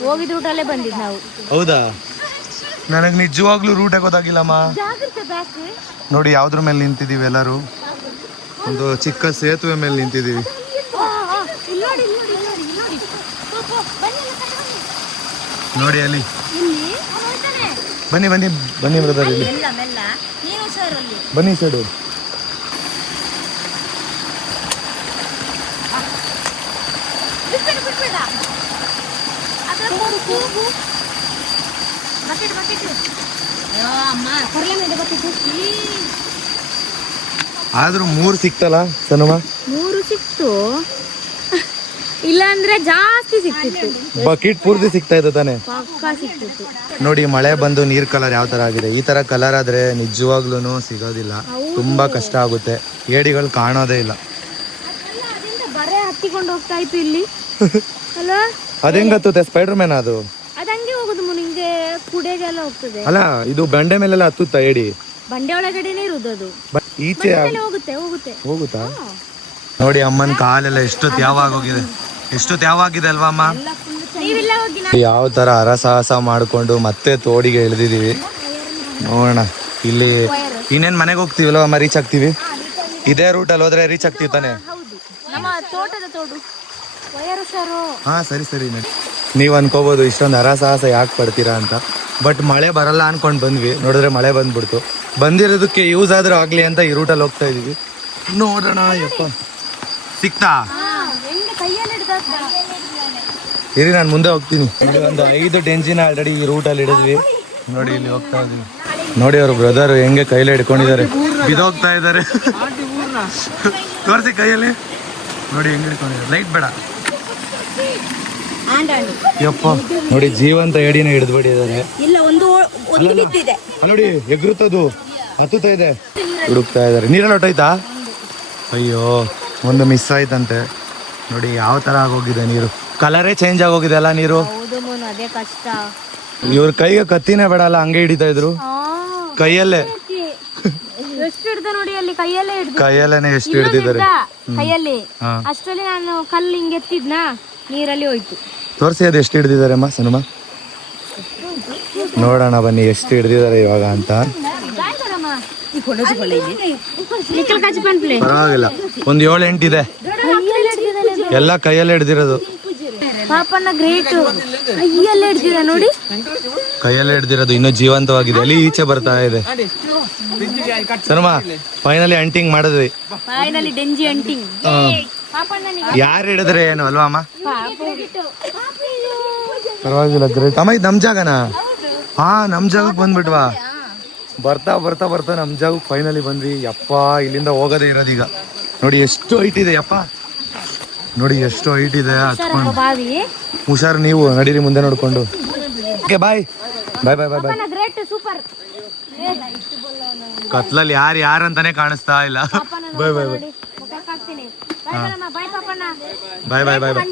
ಹೋಗಿದ ರೂಟಲ್ಲೇ ಬಂದಿದ್ದು ನಾವು. ಹೌದಾ, ನನಗೆ ನಿಜವಾಗ್ಲೂ ರೂಟೇ ಗೊತ್ತಾಗಿಲ್ಲಮ್ಮ. ನೋಡಿ ಯಾವ್ದ್ರ ಮೇಲೆ ನಿಂತಿದೀವಿ ಎಲ್ಲರೂ. ಒಂದು ಚಿಕ್ಕ ಸೇತುವೆ ಮೇಲೆ ನಿಂತಿದೀವಿ. ನೋಡಿ ಅಲ್ಲಿ. ಬನ್ನಿ ಬನ್ನಿ ಬನ್ನಿ ಬ್ರದರ್, ಇಲ್ಲಿ ಬನ್ನಿ ಸೈಡು. ಆದ್ರೂ 3 ಸಿಕ್ತಲ್ಲ ಸನುಮ? 3 ಸಿಕ್ತು, ಇಲ್ಲ ಅಂದ್ರೆ ಜಾಸ್ತಿ ಸಿಕ್ತಿತ್ತು. ಬಕೆಟ್ ಪೂರ್ತಿ ಸಿಗ್ತಾ ಇತ್ತು ತಾನೆ? ಪಕ್ಕಾ ಸಿಕ್ತಿತ್ತು. ನೋಡಿ ಮಳೆ ಬಂದು ನೀರ್ ಕಲರ್ ಯಾವ ತರ ಆಗಿದೆ. ಈ ತರ ಕಲರ್ ಆದ್ರೆ ನಿಜವಾಗ್ಲೂ ಸಿಗೋದಿಲ್ಲ, ತುಂಬಾ ಕಷ್ಟ ಆಗುತ್ತೆ. ಏಡಿಗಳು ಕಾಣೋದೇ ಇಲ್ಲ. ಬರೇ ಹತ್ತಿಕೊಂಡು ಹೋಗ್ತಾ ಇತ್ತು ಇಲ್ಲಿ ಅಲ್ಲ. ಅದೇಂಗ್ ಹತ್ತುತ್ತೆ? ಸ್ಪೈಡರ್ ಮ್ಯಾನ್ ಅದು. ಅದಂಗೆ ಹೋಗುದು ನಿಂಗೆ ಕುಡೆಗೆಲ್ಲ ಹೋಗ್ತದೆ ಅಲ್ಲ, ಇದು ಬಂಡೆ ಮೇಲೆಲ್ಲ ಹತ್ತುತ್ತಾ ಏಡಿ? ಬಂಡೆ ಒಳಗಡೆನೆ ಇರುದು ಅದು. ಈಚೆ ಹೋಗುತ್ತೆ ಹೋಗುತ್ತೆ ಹೋಗುತ್ತಾ? ನೋಡಿ ಅಮ್ಮನ ಕಾಲೆಲ್ಲ ಎಷ್ಟು ತ್ಯಾವಾಗೋಗಿದೆ, ಎಷ್ಟು ತ್ಯಾವಾಗಿದೆ ಅಲ್ವಾ ಅಮ್ಮ? ಯಾವ ತರ ಹರಸಾಹಸ ಮಾಡ್ಕೊಂಡು ಮತ್ತೆ ತೋಡಿಗೆ ಇಳಿದಿದೀವಿ. ನೋಡೋಣ ಇಲ್ಲಿ ಇನ್ನೇನ್ ಮನೆಗೆ ಹೋಗ್ತೀವಲ್ಲ ಅಮ್ಮ, ರೀಚ್ ಆಗ್ತೀವಿ. ಇದೇ ರೂಟಲ್ಲಿ ಹೋದ್ರೆ ರೀಚ್ ಆಗ್ತೀವಿ ತಾನೆ? ಹಾ ಸರಿ ಸರಿ. ನೀವ್ ಅನ್ಕೋಬಹುದು ಇಷ್ಟೊಂದು ಹರಸಾಹಸ ಯಾಕೆ ಪಡ್ತೀರಾ ಅಂತ. ಬಟ್ ಮಳೆ ಬರಲ್ಲ ಅನ್ಕೊಂಡ್ ಬಂದ್ವಿ, ನೋಡಿದ್ರೆ ಮಳೆ ಬಂದ್ಬಿಡ್ತು. ಬಂದಿರೋದಕ್ಕೆ ಯೂಸ್ ಆದ್ರೂ ಆಗ್ಲಿ ಅಂತ ಈ ರೂಟಲ್ಲಿ ಹೋಗ್ತಾ ಇದೀವಿ. ನೋಡೋಣ. ಯಪ್ಪ ಸಿಕ್ತಾ? ಇರಿ ನಾನು ಮುಂದೆ ಹೋಗ್ತೀನಿ. ಒಂದು 5 ಡೆಂಜಿನ ಆಲ್ರೆಡಿ ಈ ರೂಟಲ್ಲಿ ಹಿಡಿದ್ವಿ. ನೋಡಿ ಇಲ್ಲಿ ಹೋಗ್ತಾ ಇದೀವಿ. ನೋಡಿ ಅವ್ರ ಬ್ರದರ್ ಹೆಂಗೆ ಕೈಲಿ ಹಿಡ್ಕೊಂಡಿದ್ದಾರೆ, ಬಿದೋಗ್ತಾ ಇದ್ದಾರೆ. ತೋರಿಸಿ ಕೈಯಲ್ಲಿ. ನೋಡಿ ಹೆಂಗೆ ಹಿಡ್ಕೊಂಡಿದ್ದಾರೆ. ಲೈಟ್ ಬೇಡ. ಯಪ್ಪ ನೋಡಿ ಜೀವಂತ ಏಡಿನ ಹಿಡಿದ್ಬಿಟ್ಟಿದ್ದಾರೆ. ನೋಡಿ ಎಗ್ರುತ್ತದು, ಹತ್ತುತ್ತಾ ಇದೆ. ಹುಡುಕ್ತಾ ಇದ್ದಾರೆ. ನೀರಲ್ಲಿ ಹೊಟ್ಟೋಯ್ತಾ? ಅಯ್ಯೋ ಒಂದು ಮಿಸ್ ಆಯ್ತಂತೆ. ನೋಡಿ ಯಾವ ತರ ಆಗೋಗಿದೆ ನೀರು, ಕಲರೇ ಚೇಂಜ್ ಆಗೋಗಿದೆ ಅಲ್ಲ ನೀರು. ಅದೇ ಕಷ್ಟ. ಇವ್ರ ಕೈಗೆ ಕತ್ತಿನೇ ಬೇಡಲ್ಲ, ಹಂಗೆ ಹಿಡಿತಾ ಇದ್ರು ಕೈಯಲ್ಲೇ. ಎಷ್ಟು ಹಿಡ್ದ ನೋಡಿ ಅಲ್ಲಿ, ಕೈಯಲ್ಲೇ ಹಿಡ್ದು. ಕೈಯಲ್ಲೇನೆ ಎಷ್ಟು ಹಿಡ್ದಿದ್ದಾರೆ ಕೈಯಲ್ಲಿ. ಅಷ್ಟರಲ್ಲಿ ನಾನು ಕಲ್ಲು ಹಿಂಗೆ ಎತ್ತಿದ್ನ, ನೀರಲ್ಲಿ ಹೋಯ್ತು. ತೋರಿಸಿ ಅದು ಎಷ್ಟು ಹಿಡ್ದಿದ್ದಾರೆ ಅಮ್ಮ ಸನುಮ? ನೋಡೋಣ ಬನ್ನಿ ಎಷ್ಟು ಹಿಡ್ದಿದ್ದಾರೆ ಇವಾಗ ಅಂತ. ಪರವಾಗಿಲ್ಲ, ಒಂದು 7-8 ಇದೆ. ಎಲ್ಲ ಕೈಯಲ್ಲೇ ಹಿಡ್ದಿರೋದು. ಪಾಪನ ಗ್ರೇಟ್, ಕೈಯಲ್ಲೇ ಹಿಡ್ದಿರ ನೋಡಿ. ಕೈಯಲ್ಲೇ ಹಿಡ್ದಿರೋದು, ಇನ್ನೂ ಜೀವಂತವಾಗಿದೆ. ಅಲ್ಲಿ ಈಚೆ ಬರ್ತಾ ಇದೆ. ಸನುಮ ಫೈನಲಿ ಹಂಟಿಂಗ್ ಮಾಡಿದ್ವಿ. Finally Denji hunting. ಯಾರು ಹಿಡಿದ್ರೆ ಏನು ಅಲ್ವಾ ಅಮ್ಮ? ಪರವಾಗಿಲ್ಲ, ಗ್ರೇಟ್ ಅಮ್ಮ. ಇದು ನಮ್ ಜಾಗನಾ? ಹಾ ನಮ್ ಜಾಗಕ್ಕೆ ಬಂದ್ಬಿಟ್ವಾ? ಬರ್ತಾ ಬರ್ತಾ ಬರ್ತಾ ನಮ್ ಜಾಗಕ್ಕೆ ಫೈನಲಿ ಬಂದ್ವಿ. ಯಪ್ಪ ಇಲ್ಲಿಂದ ಹೋಗೋದೇ ಇರೋದೀಗ. ನೋಡಿ ಎಷ್ಟು ಹೈಟ್ ಇದೆ ಯಪ್ಪ. ನೋಡಿ ಎಷ್ಟು ಹೈಟ್ ಇದೆ ಹತ್ಕೊಂಡು. ಬಾವಿ ಹುಷಾರು ನೀವು ನಡೀರಿ ಮುಂದೆ ನೋಡ್ಕೊಂಡು. Okay bye bye bye bye bye. Great super. ಕತ್ಲಲ್ಲಿ ಯಾರು ಅಂತಾನೆ ಕಾಣಿಸ್ತಾ ಇಲ್ಲ. ಬಾಯ್ bye bye bye bye bye bye.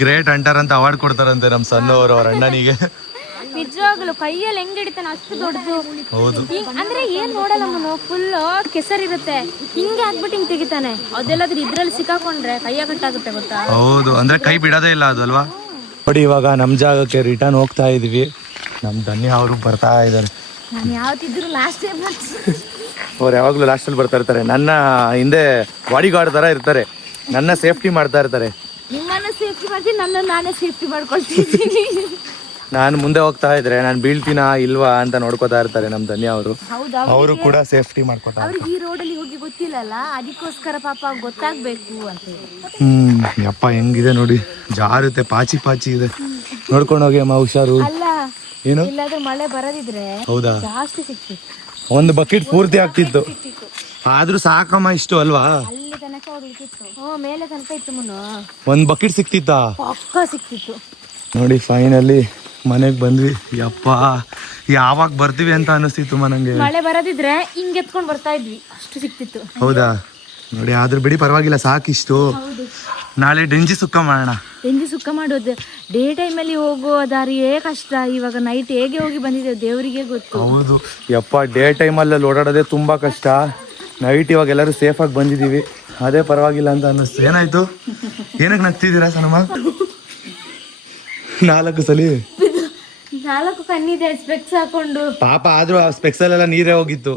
Great ಅಂಟರ್ ಅಂತ ಅವಾರ್ಡ್ ಕೊಡ್ತಾರಂತೆ ನಮ್ಮ ಸಣ್ಣ ಅವ್ರ ಅಣ್ಣನಿಗೆ. ನಿಜವಾಗ್ಲು ಕೈಯಲ್ಲಿ ಹೆಂಗ್ ಹಿಡಿತಾನ ಅಷ್ಟು ದೊಡ್ಡದು. ಹೌದು ಅಂದ್ರೆ ಏನ್ ನೋಡಲ್ಲ ಅವನು, ಫುಲ್ ಕೆಸರಿರುತ್ತೆ, ಹಿಂಗೆ ಹಾಕ್ಬಿಟ್ಟು ಹಿಂಗ್ ತೆಗಿತಾನೆ. ಅದೆಲ್ಲಾದ್ರೂ ಇದ್ರಲ್ಲಿ ಸಿಕ್ಕಾಕೊಂಡ್ರೆ ಕೈಯ ಕಟ್ಟಾಗುತ್ತೆ ಗೊತ್ತಾ. ಹೌದು, ಅಂದ್ರೆ ಕೈ ಬಿಡೋದೇ ಇಲ್ಲ ಅದು ಅಲ್ವಾ. ನೋಡಿ ಇವಾಗ ನಮ್ಮ ಜಾಗಕ್ಕೆ ರಿಟರ್ನ್ ಹೋಗ್ತಾ ಇದೀವಿ. ನಮ್ಮ ಧನ್ಯ ಅವರು ಬರ್ತಾ ಇದ್ದಾರೆ. ನಾನು ಯಾವತ್ತಿದ್ರು ಲಾಸ್ಟ್ ಅವ್ರು ಯಾವಾಗ್ಲೂ ಲಾಸ್ಟಲ್ಲಿ ಬರ್ತಾ ಇರ್ತಾರೆ. ನನ್ನ ಹಿಂದೆ ಬಾಡಿ ಗಾರ್ಡ್ ತರ ಇರ್ತಾರೆ, ನನ್ನ ಸೇಫ್ಟಿ ಮಾಡ್ತಾ ಇರ್ತಾರೆ. ನಿಮ್ಮನ್ನ ಸೇಫ್ಟಿ ಮಾಡ್ತೀನಿ, ನನ್ನ ನಾನೇ ಸೇಫ್ಟಿ ಮಾಡ್ಕೊಳ್ತೀನಿ. ನಾನು ಮುಂದೆ ಹೋಗ್ತಾ ಇದ್ರೆ ನಾನು ಬೀಳ್ತೀನಾ ಇಲ್ವಾ ಅಂತ ನೋಡ್ಕೋತಾ ಇರ್ತಾರೆ ನಮ್ಮ ಧನ್ಯ ಅವರು. ಹೌದಾ, ಅವರು ಕೂಡ ಸೇಫ್ಟಿ ಮಾಡ್ಕೋತಾರೆ. ಅವ್ರಿಗೆ ಈ ರೋಡಲ್ಲಿ ಹೋಗಿ ಗೊತ್ತಿಲ್ಲಲ್ಲ, ಅದಕ್ಕೋಸ್ಕರ ಪಾಪ ಗೊತ್ತಾಗ್ಬೇಕು ಅಂತ ಹೇಳಿ. ಯಪ್ಪ ಹೆಂಗಿದೆ ನೋಡಿ, ಜಾರುತ್ತೆ, ಪಾಚಿ ಪಾಚಿ ಇದೆ. ನೋಡ್ಕೊಂಡು ಹೋಗಿ ಅಮ್ಮ, ಹುಷಾರು. ಅಲ್ಲ ಏನು ಇಲ್ಲಾದ್ರೂ ಮಳೆ ಬರೋದಿದ್ರೆ ಹೌದಾ ಜಾಸ್ತಿ ಸಿಕ್ತಿತ್ತು. ಒಂದು ಬಕೆಟ್ ಪೂರ್ತಿ ಆಗ್ತಿತ್ತು. ಆದ್ರೂ ಸಾಕಮ್ಮ ಇಷ್ಟು ಅಲ್ವಾ. ಅಲ್ಲಿ ತನಕ ಹೋಗ್ಲಿಕ್ಕಿತ್ತು, ಮೇಲೆ ತನಕ ಇತ್ತು ಮುನ್ನು. ಒಂದ್ ಬಕೆಟ್ ಸಿಕ್ತಿತ್ತಾ? ಪಕ್ಕ ಸಿಕ್ತಿತ್ತು. ನೋಡಿ ಫೈನಲಿ ಮನೆಗೆ ಬಂದ್ವಿ. ಯಪ್ಪ ಯಾವಾಗ ಬರ್ತೀವಿ ಅಂತ ಅನಿಸ್ತಿತ್ತು ನಂಗೆ. ಮಳೆ ಬರೋದಿದ್ರೆ ಹಿಂಗ್ ಎತ್ಕೊಂಡ್ ಬರ್ತಾ ಇದ್ವಿ, ಅಷ್ಟು ಸಿಕ್ತಿತ್ತು. ಹೌದಾ ನೋಡಿ, ಆದ್ರೂ ಬಿಡಿ ಪರವಾಗಿಲ್ಲ, ಸಾಕಿಷ್ಟು. ನಾಳೆ ಡೆಂಜಿ ಸುಕ್ಕ ಮಾಡೋಣ. ಎಂಜಿ ಸುಕ್ಕ ಮಾಡೋದು. ಡೇ ಟೈಮಲ್ಲಿ ಹೋಗೋ ದಾರಿಯೇ ಕಷ್ಟ. ಇವಾಗ ನೈಟ್ ಹೇಗೆ ಹೋಗಿ ಬಂದಿದ್ದೇವೆ ದೇವರಿಗೆ ಗೊತ್ತು. ಹೌದು ಯಪ್ಪ, ಡೇ ಟೈಮಲ್ಲಿ ಓಡಾಡೋದೇ ತುಂಬಾ ಕಷ್ಟ. ನೈಟ್ ಇವಾಗ ಎಲ್ಲರೂ ಸೇಫ್ ಆಗಿ ಬಂದಿದೀವಿ, ಅದೇ ಪರವಾಗಿಲ್ಲ ಅಂತ ಅನ್ನಿಸ್ತು. ಏನಾಯ್ತು, ಏನಕ್ಕೆ ನಗ್ತಿದ್ದೀರಾ ಸನಮ್ಮ? 4 ಸಲ 4 ಕಣ್ಣಿದೆ ಸ್ಪೆಕ್ಸ್ ಹಾಕೊಂಡು. ಪಾಪ, ಆದ್ರೂ ಆ ಸ್ಪೆಕ್ಸಲ್ಲೆಲ್ಲ ನೀರೇ ಹೋಗಿತ್ತು.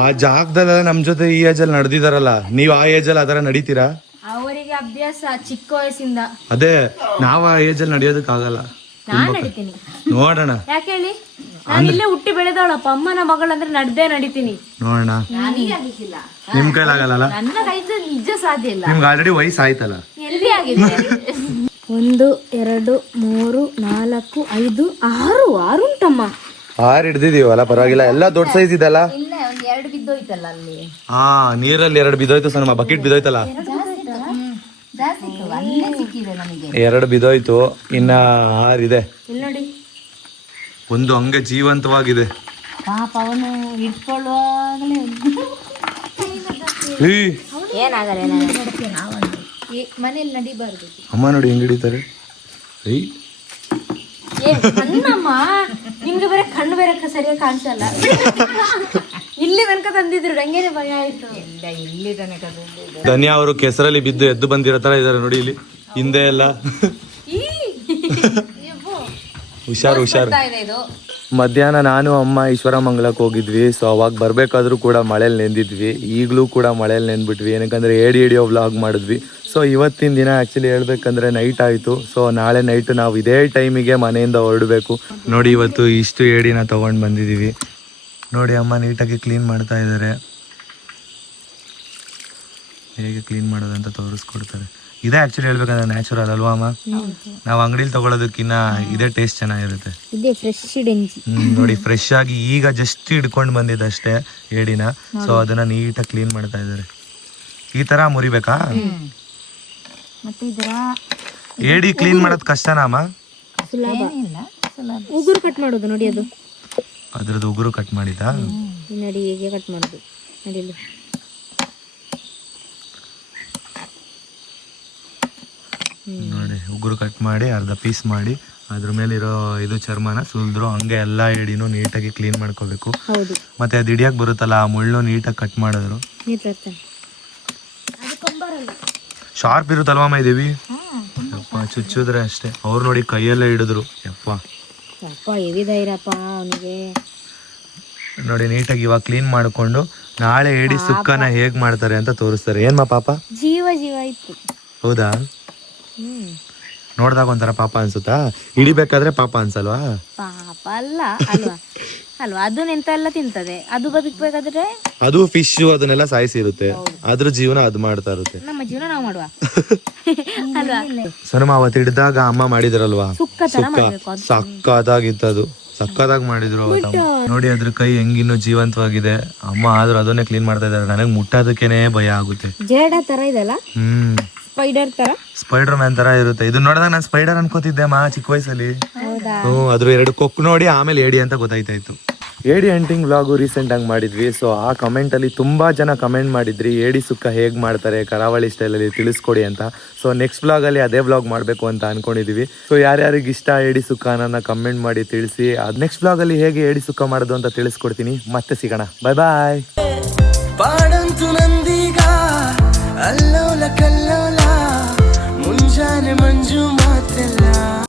ಆ ಜಾಗದಲ್ಲ ನಮ್ ಜೊತೆ ಈ ಏಜ್ ಅಲ್ಲಿ ನಡೆದಿದಾರಲ್ಲ, ನೀವ್ ಆ ಏಜ್ ಅಲ್ಲಿ ಅದರ ನಡೀತೀರಾ? ಅವರಿಗೆ ಅಭ್ಯಾಸ ಚಿಕ್ಕ ವಯಸ್ಸಿಂದ. ಅದೇ ನಾವು ಆ ಏಜ್ ಅಲ್ಲಿ ನಡೆಯೋದಕ್ಕಾಗಲ್ಲ. ನಾನ್ ನಡಿತೀನಿ, ನೋಡೋಣ. ಯಾಕೆ ಹೇಳಿ, ನಾನು ಇಲ್ಲೇ ಹುಟ್ಟಿ ಬೆಳೆದವಳಪ್ಪ, ಅಮ್ಮನ ಮಗಳಂದ್ರೆ ನಡ್ದೇ ನಡಿತೀನಿ. ನೋಡೋಣ, ನಿಮ್ ಕೈಲಾಗಲ್ಲ. ನನ್ನ ಕೈದು ನಿಜ ಸಾಧ್ಯ ಇಲ್ಲ. ನಿಮ್ಗೆ ಆಲ್ರೆಡಿ ವಯಸ್ಸು ಆಯ್ತಲ್ಲ. ಎಲ್ಲಿ ಆಗಿದೆ? 1 2 3 4 5 6 ಉಂಟಮ್ಮ. 6 ಹಿಡ್ದಿದೀವಲ್ಲ, ಪರವಾಗಿಲ್ಲ. ಎಲ್ಲ ದೊಡ್ಡ ಸೈಜ್ ಇದೆಲ್ಲ. ಇಲ್ಲ, 2 ಬಿದ್ದೋಯ್ತಲ್ಲ ಅಲ್ಲಿ. ಹಾ, ನೀರಲ್ಲಿ 2 ಬಿದ್ದೋಯ್ತು ಸಣ್ಣ, ಬಕೆಟ್ ಬಿದ್ದೋಯ್ತಲ್ಲ. 2 ಬಿದ್ದೋಯ್ತು, ಇನ್ನ 6 ಇದೆ. ಇಲ್ಲಿ ನೋಡಿ, ಒಂದು ಹಂಗೆ ಜೀವಂತವಾಗಿದೆ. ಪಾಪ ಅವನು ಇಟ್ಕೊಳ್ಳುವಾಗಲೇ ಏನಾಗಲ್ಲ. ಮನೇಲಿ ನಡಿಬಾರ್ದು. ಅಮ್ಮ ನೋಡಿ ಹೆಂಗ್ ಹಿಡಿತಾರೆ. ಕಣ್ಣಮ್ಮ, ನಿಮ್ಗೆ ಬೇರೆ ಕಣ್ಣು ಬೇರೆ ಸರಿಯಾಗಿ ಕಾಣಿಸಲ್ಲ. ಇಲ್ಲಿ ತನಕ ತಂದಿದ್ರು, ನಂಗೇನೆ ಭಯ ಆಯ್ತು. ಇಲ್ಲಿ ತನಕ ಧನ್ಯ ಅವರು ಕೆಸರಲ್ಲಿ ಬಿದ್ದು ಎದ್ದು ಬಂದಿರೋ ತರ ಇದಾರೆ ನೋಡಿ, ಇಲ್ಲಿ ಹಿಂದೆ ಎಲ್ಲ. ಹುಷಾರು ಹುಷಾರು. ಮಧ್ಯಾಹ್ನ ನಾನು ಅಮ್ಮ ಈಶ್ವರಮಂಗಲಕ್ಕೆ ಹೋಗಿದ್ವಿ. ಸೊ ಅವಾಗ ಬರ್ಬೇಕಾದ್ರೂ ಕೂಡ ಮಳೇಲಿ ನೆಂದಿದ್ವಿ, ಈಗಲೂ ಕೂಡ ಮಳೇಲಿ ನೆಂದ್ಬಿಟ್ವಿ. ಏನಕ್ಕಂದ್ರೆ ಏಡಿಯೋ ವ್ಲಾಗ್ ಮಾಡಿದ್ವಿ. ಸೊ ಇವತ್ತಿನ ದಿನ ಆ್ಯಕ್ಚುಲಿ ಹೇಳ್ಬೇಕಂದ್ರೆ ನೈಟ್ ಆಯಿತು. ಸೊ ನಾಳೆ ನೈಟು ನಾವು ಇದೇ ಟೈಮಿಗೆ ಮನೆಯಿಂದ ಹೊರಡಬೇಕು. ನೋಡಿ ಇವತ್ತು ಇಷ್ಟು ಏಡಿನ ತೊಗೊಂಡು ಬಂದಿದ್ದೀವಿ. ನೋಡಿ ಅಮ್ಮ ನೀಟಾಗಿ ಕ್ಲೀನ್ ಮಾಡ್ತಾ ಇದ್ದಾರೆ. ಹೇಗೆ ಕ್ಲೀನ್ ಮಾಡೋದಂತ ತೋರಿಸ್ಕೊಡ್ತಾರೆ. ಇದೇ ಆ್ಯಕ್ಚುಲಿ ಹೇಳ್ಬೇಕಂದ್ರೆ ನ್ಯಾಚುರಲ್ ಅಲ್ವಾ ಅಮ್ಮ? ನಾವು ಅಂಗಡಿಲಿ ತಗೊಳ್ಳೋದಕ್ಕಿಂತ ಇದೇ ಟೇಸ್ಟ್ ಚೆನ್ನಾಗಿರುತ್ತೆ. ನೋಡಿ ಫ್ರೆಶ್ ಆಗಿ ಈಗ ಜಸ್ಟ್ ಹಿಡ್ಕೊಂಡು ಬಂದಿದ್ದಷ್ಟೇ ಏಡಿನ. ಸೊ ಅದನ್ನ ನೀಟಾಗಿ ಕ್ಲೀನ್ ಮಾಡ್ತಾ ಇದ್ದಾರೆ. ಈ ತರ ಮುರಿಬೇಕಾ? ಮತ್ತೆ ಇದರ ಏಡಿ ಕ್ಲೀನ್ ಮಾಡೋದು ಕಷ್ಟನಾ ಅಮ್ಮ? ಉಗುರು ಕಟ್ ಮಾಡೋದು ನೋಡಿ, ಅದು ಅದ್ರದ್ದು ಉಗುರು ಕಟ್ ಮಾಡಿದಾ? ನೋಡಿ ಹೇಗೆ ಕಟ್ ಮಾಡೋದು ನೋಡಿ. ನೋಡಿ ಉಗುರು ಕಟ್ ಮಾಡಿ ಅರ್ಧ ಪೀಸ್ ಮಾಡಿ ಅದ್ರ ಮೇಲೆ ಇರೋ ಇದು ಚರ್ಮನ ಸುಲಿದ್ರು. ಹಂಗೆ ಎಲ್ಲ ಏಡಿನೂ ನೀಟಾಗಿ ಕ್ಲೀನ್ ಮಾಡ್ಕೋಬೇಕು. ಮತ್ತೆ ಅದು ಹಿಡಿಯಕ್ ಬರುತ್ತಲ್ಲ, ಆ ಮುಳ್ಳು ನೀಟಾಗಿ ಕಟ್ ಮಾಡಿದ್ರು. ಶಾರ್ಪ್ ಇರುತ್ತಲ್ವಮ್ಮ ಇದ್ದೀವಿ. ಯಪ್ಪ ಚುಚ್ಚಿದ್ರೆ ಅಷ್ಟೇ. ಅವ್ರು ನೋಡಿ ಕೈಯಲ್ಲೇ ಹಿಡಿದ್ರು. ಯಪ್ಪ ನೋಡಿ ನೀಟಾಗಿ ಇವಾಗ ಕ್ಲೀನ್ ಮಾಡ್ಕೊಂಡು ನಾಳೆ ಏಡಿ ಸುಕ್ಕನ ಹೇಗ್ ಮಾಡ್ತಾರೆ ಅಂತ ತೋರಿಸ್ತಾರೆ. ಏನ್ಮಾ ಪಾಪ? ಜೀವ ಜೀವ ಇತ್ತು. ಹೌದಾ? ನೋಡ್ದಾಗ ಒಂಥರ ಪಾಪ ಅನ್ಸುತ್ತಾ? ಹಿಡಿಬೇಕಾದ್ರೆ ಪಾಪ ಅನ್ಸಲ್ವಾ? ಪಾಪ ಅಲ್ಲ ಅಲ್ವಾ? ಅಲ್ವಾ, ಅದು ಎಂತ ಎಲ್ಲ ತಿಂತದೆ. ಅದು ಬದುಕಬೇಕಾದ್ರೆ ಅದು ಫಿಶ್ ಅದನ್ನೆಲ್ಲ ಸಾಯಿಸಿರುತ್ತೆ. ಅದ್ರ ಜೀವನ ಅದು ಮಾಡ್ತಾ ಇರುತ್ತೆ. ನಮ್ಮ ಜೀವನ ನಾವು ಮಾಡುವ ಅಲ್ವಾ? ಸನಮ ಅವತ್ತು ಹಿಡಿದಾಗ ಅಮ್ಮ ಮಾಡಿದ್ರಲ್ವಾ, ಸುಕ್ಕ ತರ ಮಾಡ್ಬೇಕು. ಸಕ್ಕತ್ತಾಗಿತ್ತು ಅದು. ಸಕ್ಕತ್ತಾಗಿ ಮಾಡಿದ್ರು ಅವತ್ತು ನೋಡಿ, ಅದ್ರ ಕೈ ಹೆಂಗಿನ್ನು ಜೀವಂತವಾಗಿದೆ. ಅಮ್ಮ ಆದ್ರೂ ಅದನ್ನೇ ಕ್ಲೀನ್ ಮಾಡ್ತಾ ಇದ್ದಾರೆ. ನನಗೆ ಮುಟ್ಟೋದಕ್ಕೇನೆ ಭಯ ಆಗುತ್ತೆ. ಜೇಡ ತರ ಇದಲ್ಲ, ಸ್ಪೈಡರ್ ತರ, ಸ್ಪೈಡರ್ ಮ್ಯಾನ್ ತರ ಇರುತ್ತೆ. ಇದು ನೋಡಿದಾಗ ನಾನು ಸ್ಪೈಡರ್ ಅನ್ಕೋತಿದ್ದೆ ಚಿಕ್ಕ ವಯಸ್ಸಲ್ಲಿ. ಅದ್ರ 2 ಕೊಕ್ಕು ನೋಡಿ ಆಮೇಲೆ ಏಡಿ ಅಂತ ಗೊತ್ತಾಯ್ತಾ ಇತ್ತು. ಏಡಿ ಹಂಟಿಂಗ್ ವ್ಲಾಗು ರೀಸೆಂಟ್ ಆಗಿ ಮಾಡಿದ್ವಿ. ಸೊ ಆ ಕಮೆಂಟ್ ಅಲ್ಲಿ ತುಂಬಾ ಜನ ಕಮೆಂಟ್ ಮಾಡಿದ್ರಿ, ಏಡಿ ಸುಕ್ಕ ಹೇಗ್ ಮಾಡ್ತಾರೆ ಕರಾವಳಿ ಸ್ಟೈಲಲ್ಲಿ ತಿಳಿಸ್ಕೊಡಿ ಅಂತ. ಸೊ ನೆಕ್ಸ್ಟ್ ವ್ಲಾಗ್ ಅಲ್ಲಿ ಅದೇ ವ್ಲಾಗ್ ಮಾಡಬೇಕು ಅಂತ ಅನ್ಕೊಂಡಿದೀವಿ. ಸೊ ಯಾರ್ಯಾರಿಗೆ ಇಷ್ಟ ಏಡಿ ಸುಕ್ಕ ನನ್ನ ಕಮೆಂಟ್ ಮಾಡಿ ತಿಳಿಸಿ. ನೆಕ್ಸ್ಟ್ ವ್ಲಾಗ್ ಅಲ್ಲಿ ಹೇಗೆ ಏಡಿ ಸುಕ್ಕ ಮಾಡೋದು ಅಂತ ತಿಳಿಸ್ಕೊಡ್ತೀನಿ. ಮತ್ತೆ ಸಿಗೋಣ, ಬಾಯ್ ಬಾಯ್. ಪಾಡಂತು ನಂದೀಗ ಅಲ್ಲೋಲ ಕಲ್ಲೋಲ ಮುಂಜಾನೆ ಮಂಜು ಮಾತೆಲ್ಲ